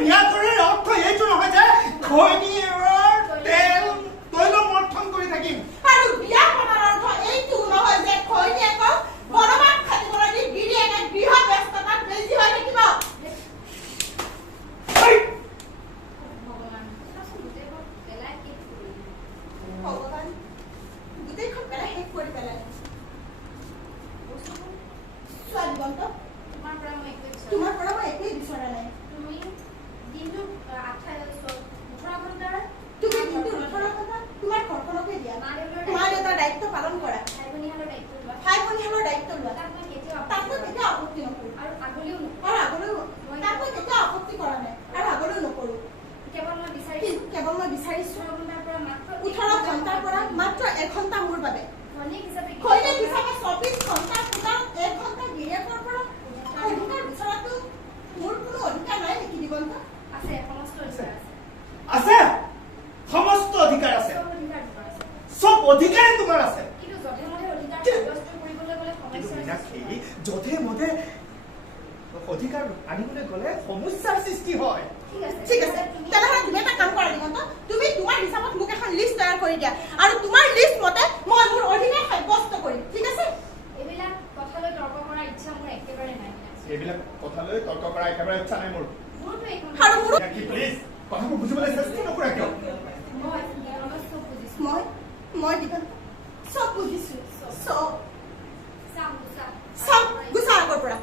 বিয়া কৰাৰ অৰ্থ এইটো নহয় যে খৈনীৰৰ তেল তৈলমৰ্থন কৰি থাকিম আৰু বিয়া পতাৰ অৰ্থ এইটো নহয় যে খৈনীয়েকক বনবাস খাটিবলৈ দি গিৰিয়েকে গৃহ ব্যস্ততাত বেছি হৈ থাকিব ভগৱান গোটেইখন পেলাই শেষ কৰি পেলালে চোৱা দিগন্ত তোমাৰ পৰা মই একোৱেই বিচৰা নাই তুমি দিনটোৰ 18 ঘণ্টা তোমাৰ ঘৰখনকে দিয়া তোমাৰ দেউতাৰ দায়িত্ব পালন কৰা ভাই ভনীহালৰ দায়িত্ব লোৱা তাত মই কেতিয়াও আপত্তি নকৰোঁ আৰু আগলৈও তাত মই কেতিয়াও আপত্তি কৰা নাই আৰু আগলৈও নকৰোঁ কেৱল মই বিচাৰিছোঁ 18 ঘণ্টাৰ পৰা মাত্ৰ 1 ঘণ্টা মোৰ বাবে খৈনিক হিচাপে 24 ঘণ্টাৰ ভিতৰত 1 ঘণ্টা গিৰিয়েকৰ পৰা অধিকাৰ বিচৰাটো মোৰ কোনো অধিকাৰ নাই নেকি দিগন্ত আছে সমস্ত অধিকাৰ আছে চব অধিকাৰ অধিকাৰ তোমাৰ আছে। কিন্তু যধে মধে অধিকাৰ সাব্যস্ত কৰিবলৈ গ'লে কিন্তু সমস্যাৰ মীনাক্ষী, সৃষ্টি হয়। যধে মধে অধিকাৰ আনিবলৈ গ'লে সমস্যাৰ সৃষ্টি হয়। ঠিক আছে ঠিক আছে, তেনেহ'লে তুমি এটা কাম কৰা দিগন্ত, তুমি তোমাৰ হিচাপত মোক এখন লিষ্ট তৈয়াৰ কৰি দিয়া আৰু তোমাৰ লিষ্ট মতে মই মোৰ অধিকাৰ সাব্যস্ত কৰিম, ঠিক আছে? এইবিলাক কথালৈ তৰ্ক কৰাৰ ইচ্ছা মোৰ একেবাৰে নাই। এইবিলাক কথালৈ তৰ্ক কৰা একেবাৰে ইচ্ছা নাই মোৰ। মোৰতো এইখন আৰু মোৰো মীনাক্ষী, প্লিজ কথাবোৰ বুজিবলৈ চেষ্টা নকৰা কিয়? মই জীৱনত চব বুজিছো। মই দিগন্ত চব বুজিছো, চব চাম গুচা চব গুচা আগৰ পৰা।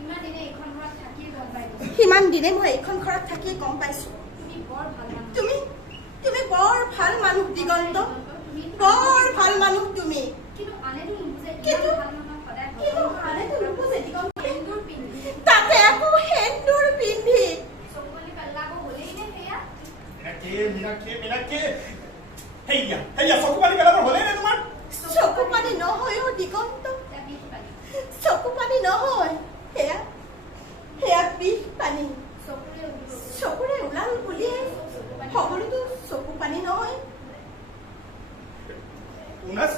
ইমান দিনে এইখন ঘৰত থাকিয়ে গম পাই গৈছো সিমান দিনে মই এইখন ঘৰত থাকিয়ে গম পাইছো তুমি বৰ ভাল মানুহ। তুমি বৰ ভাল মানুহ দিগন্ত, তুমি বৰ ভাল মানুহ তুমি। কিন্তু আনেতো নুবুজে কিন্তু ভাল মানুহ সদায় কিন্তু আনেতো নুবুজে দিগন্ত, সেন্দুৰ পিন্ধি তাতে আকৌ সেন্দুৰ পিন্ধি চকুলি পেলাব হ'লেই নে সেয়া? মীনাক্ষী, হেইয়া চকু পানী পেলাবৰ হ'লেই নে তোমাৰ? চকু পানী নহয় অ দিগন্ত, এতিয়া বিষ পালি চকু পানী নহয়, সেয়া বিষ পানী। চকুৰে ওলাল বুলিয়ে সকলোতো চকু পানী নহয়। উনাছ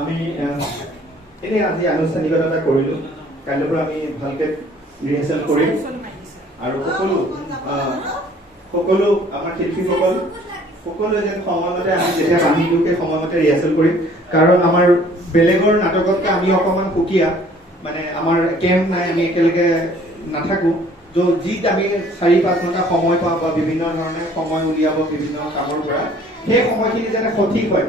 আমি এনেই আজি আনুষ্ঠানিকতা এটা কৰিলোঁ। কাইলৈৰ পৰা আমি ভালকৈ ৰিহাৰ্চেল কৰিম আৰু সকলো আমাৰ শিল্পীসকল সকলোৱে যেন সময়মতে আমি যেতিয়া বান্ধিলো সেই সময়মতে ৰিহাৰ্চেল কৰিম। কাৰণ আমাৰ বেলেগৰ নাটকতকৈ আমি অকণমান সুকীয়া, মানে আমাৰ কেম্প নাই, আমি একেলগে নাথাকোঁ। যিত আমি 4-5 ঘণ্টা সময় পাওঁ বা বিভিন্ন ধৰণে সময় উলিয়াব বিভিন্ন কামৰ পৰা, সেই সময়খিনি যাতে সঠিক হয়।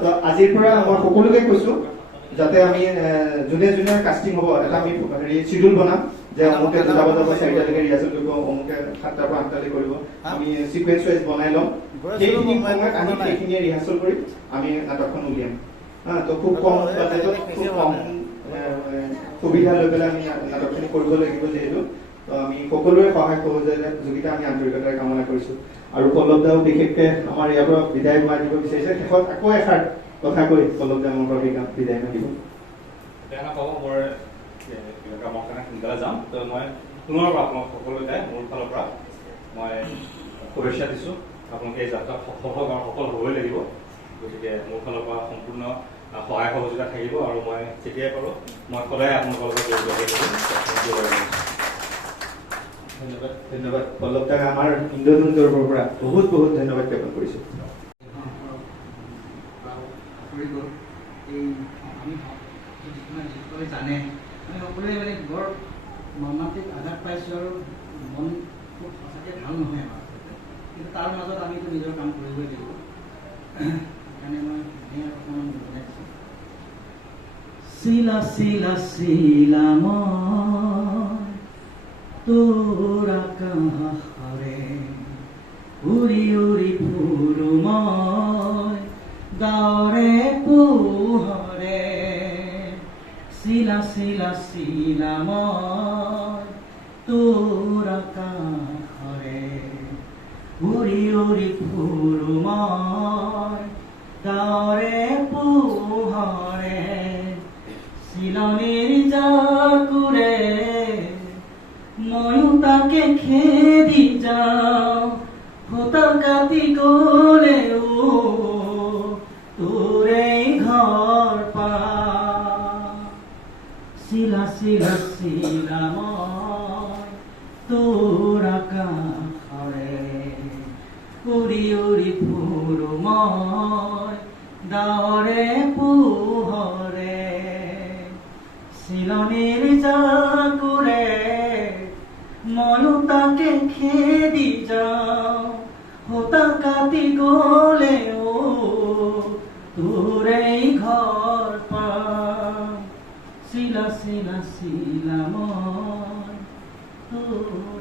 তো আজিৰ পৰা মই সকলোকে কৈছোঁ যাতে আমি যোনে যোনে কাষ্টিং হ'ব এটা আমি চিডিউল বনাম যে অমুকে 2টা বজাৰ পৰা 4টালৈকে ৰিহাৰ্চেল কৰিব, অমুকে 7টাৰ পৰা 8টালৈ কৰিব। আমি চিকুৱেঞ্চ ৱাইজ বনাই ল'ম। সেইখিনি সময়ত আমি সেইখিনিয়ে ৰিহাৰ্চেল কৰি আমি নাটকখন উলিয়াম। তো খুব কম বাজেটত খুব কম সুবিধা লৈ পেলাই আমি নাটকখিনি কৰিব লাগিব। যিহেতু তো আমি সকলোৰে সহায় সহযোগিতা আমি আন্তৰিকতাৰে কামনা কৰিছোঁ। আৰু পল্লৱ দাও বিশেষকৈ আমাৰ ইয়াৰ পৰা বিদায় দিব বিচাৰিছে। শেষত আকৌ এষাৰ কথা কৈ পল্লৱ দা মোৰ পৰা বিদায় দিব। বেয়া নাপাব, মোৰ কামৰ কাৰণে সোনকালে যাম। তো মই পুনৰ পৰা আপোনালোক সকলোকে মোৰ ফালৰ পৰা মই শুভেচ্ছা দিছোঁ। আপোনালোকে এই যাত্ৰাত সফল হ'বই লাগিব। গতিকে মোৰ ফালৰ পৰা সম্পূৰ্ণ সহায় সহযোগিতা থাকিব আৰু মই যেতিয়াই পাৰোঁ মই সদায় আপোনালোকৰ লগত জড়িত হৈ থাকিম। ধন্যবাদ পল্লৱ দাক আমাৰ ইন্দ্ৰধনুৰ পৰা বহুত বহুত ধন্যবাদ জ্ঞাপন কৰিছোঁ। যিসকলে জানে আমি সকলোৱে মানে বৰ মৰ্মান্তিক আঘাত পাইছোঁ আৰু মন খুব সঁচাকৈ ভাল নহয় আমাৰ। কিন্তু তাৰ মাজত আমিতো নিজৰ কাম কৰিবই লাগিব। সেইকাৰণে মই অকণমান জনাইছোঁ। শিলা শিলা শিলা তোৰ আকাশৰে উৰি উৰি ফুৰো মই গাঁৱৰে পোহৰে। শিলা শিলা শিলা তোৰ আকাশৰে উৰি উৰি ফুৰো মই গাঁৱৰে পোহৰে। চিলনীৰ জাকুৰে ময়ো তাকে খেদি যাওঁ, হোতাল কাটি গ'লেও তোৰেই ঘৰ পাওঁ। শিলা শিলা শিলা তোৰ আকাশৰে উৰি উৰি ফুৰো মই গাঁৱৰে পোহৰে। চিলনীৰ জাকুৰে ময়ো তাকে খেদি যাওঁ, হোতা কাটি গ'লেও তোৰেই ঘৰ পাওঁ। শিলা শিলা শিলা তোৰ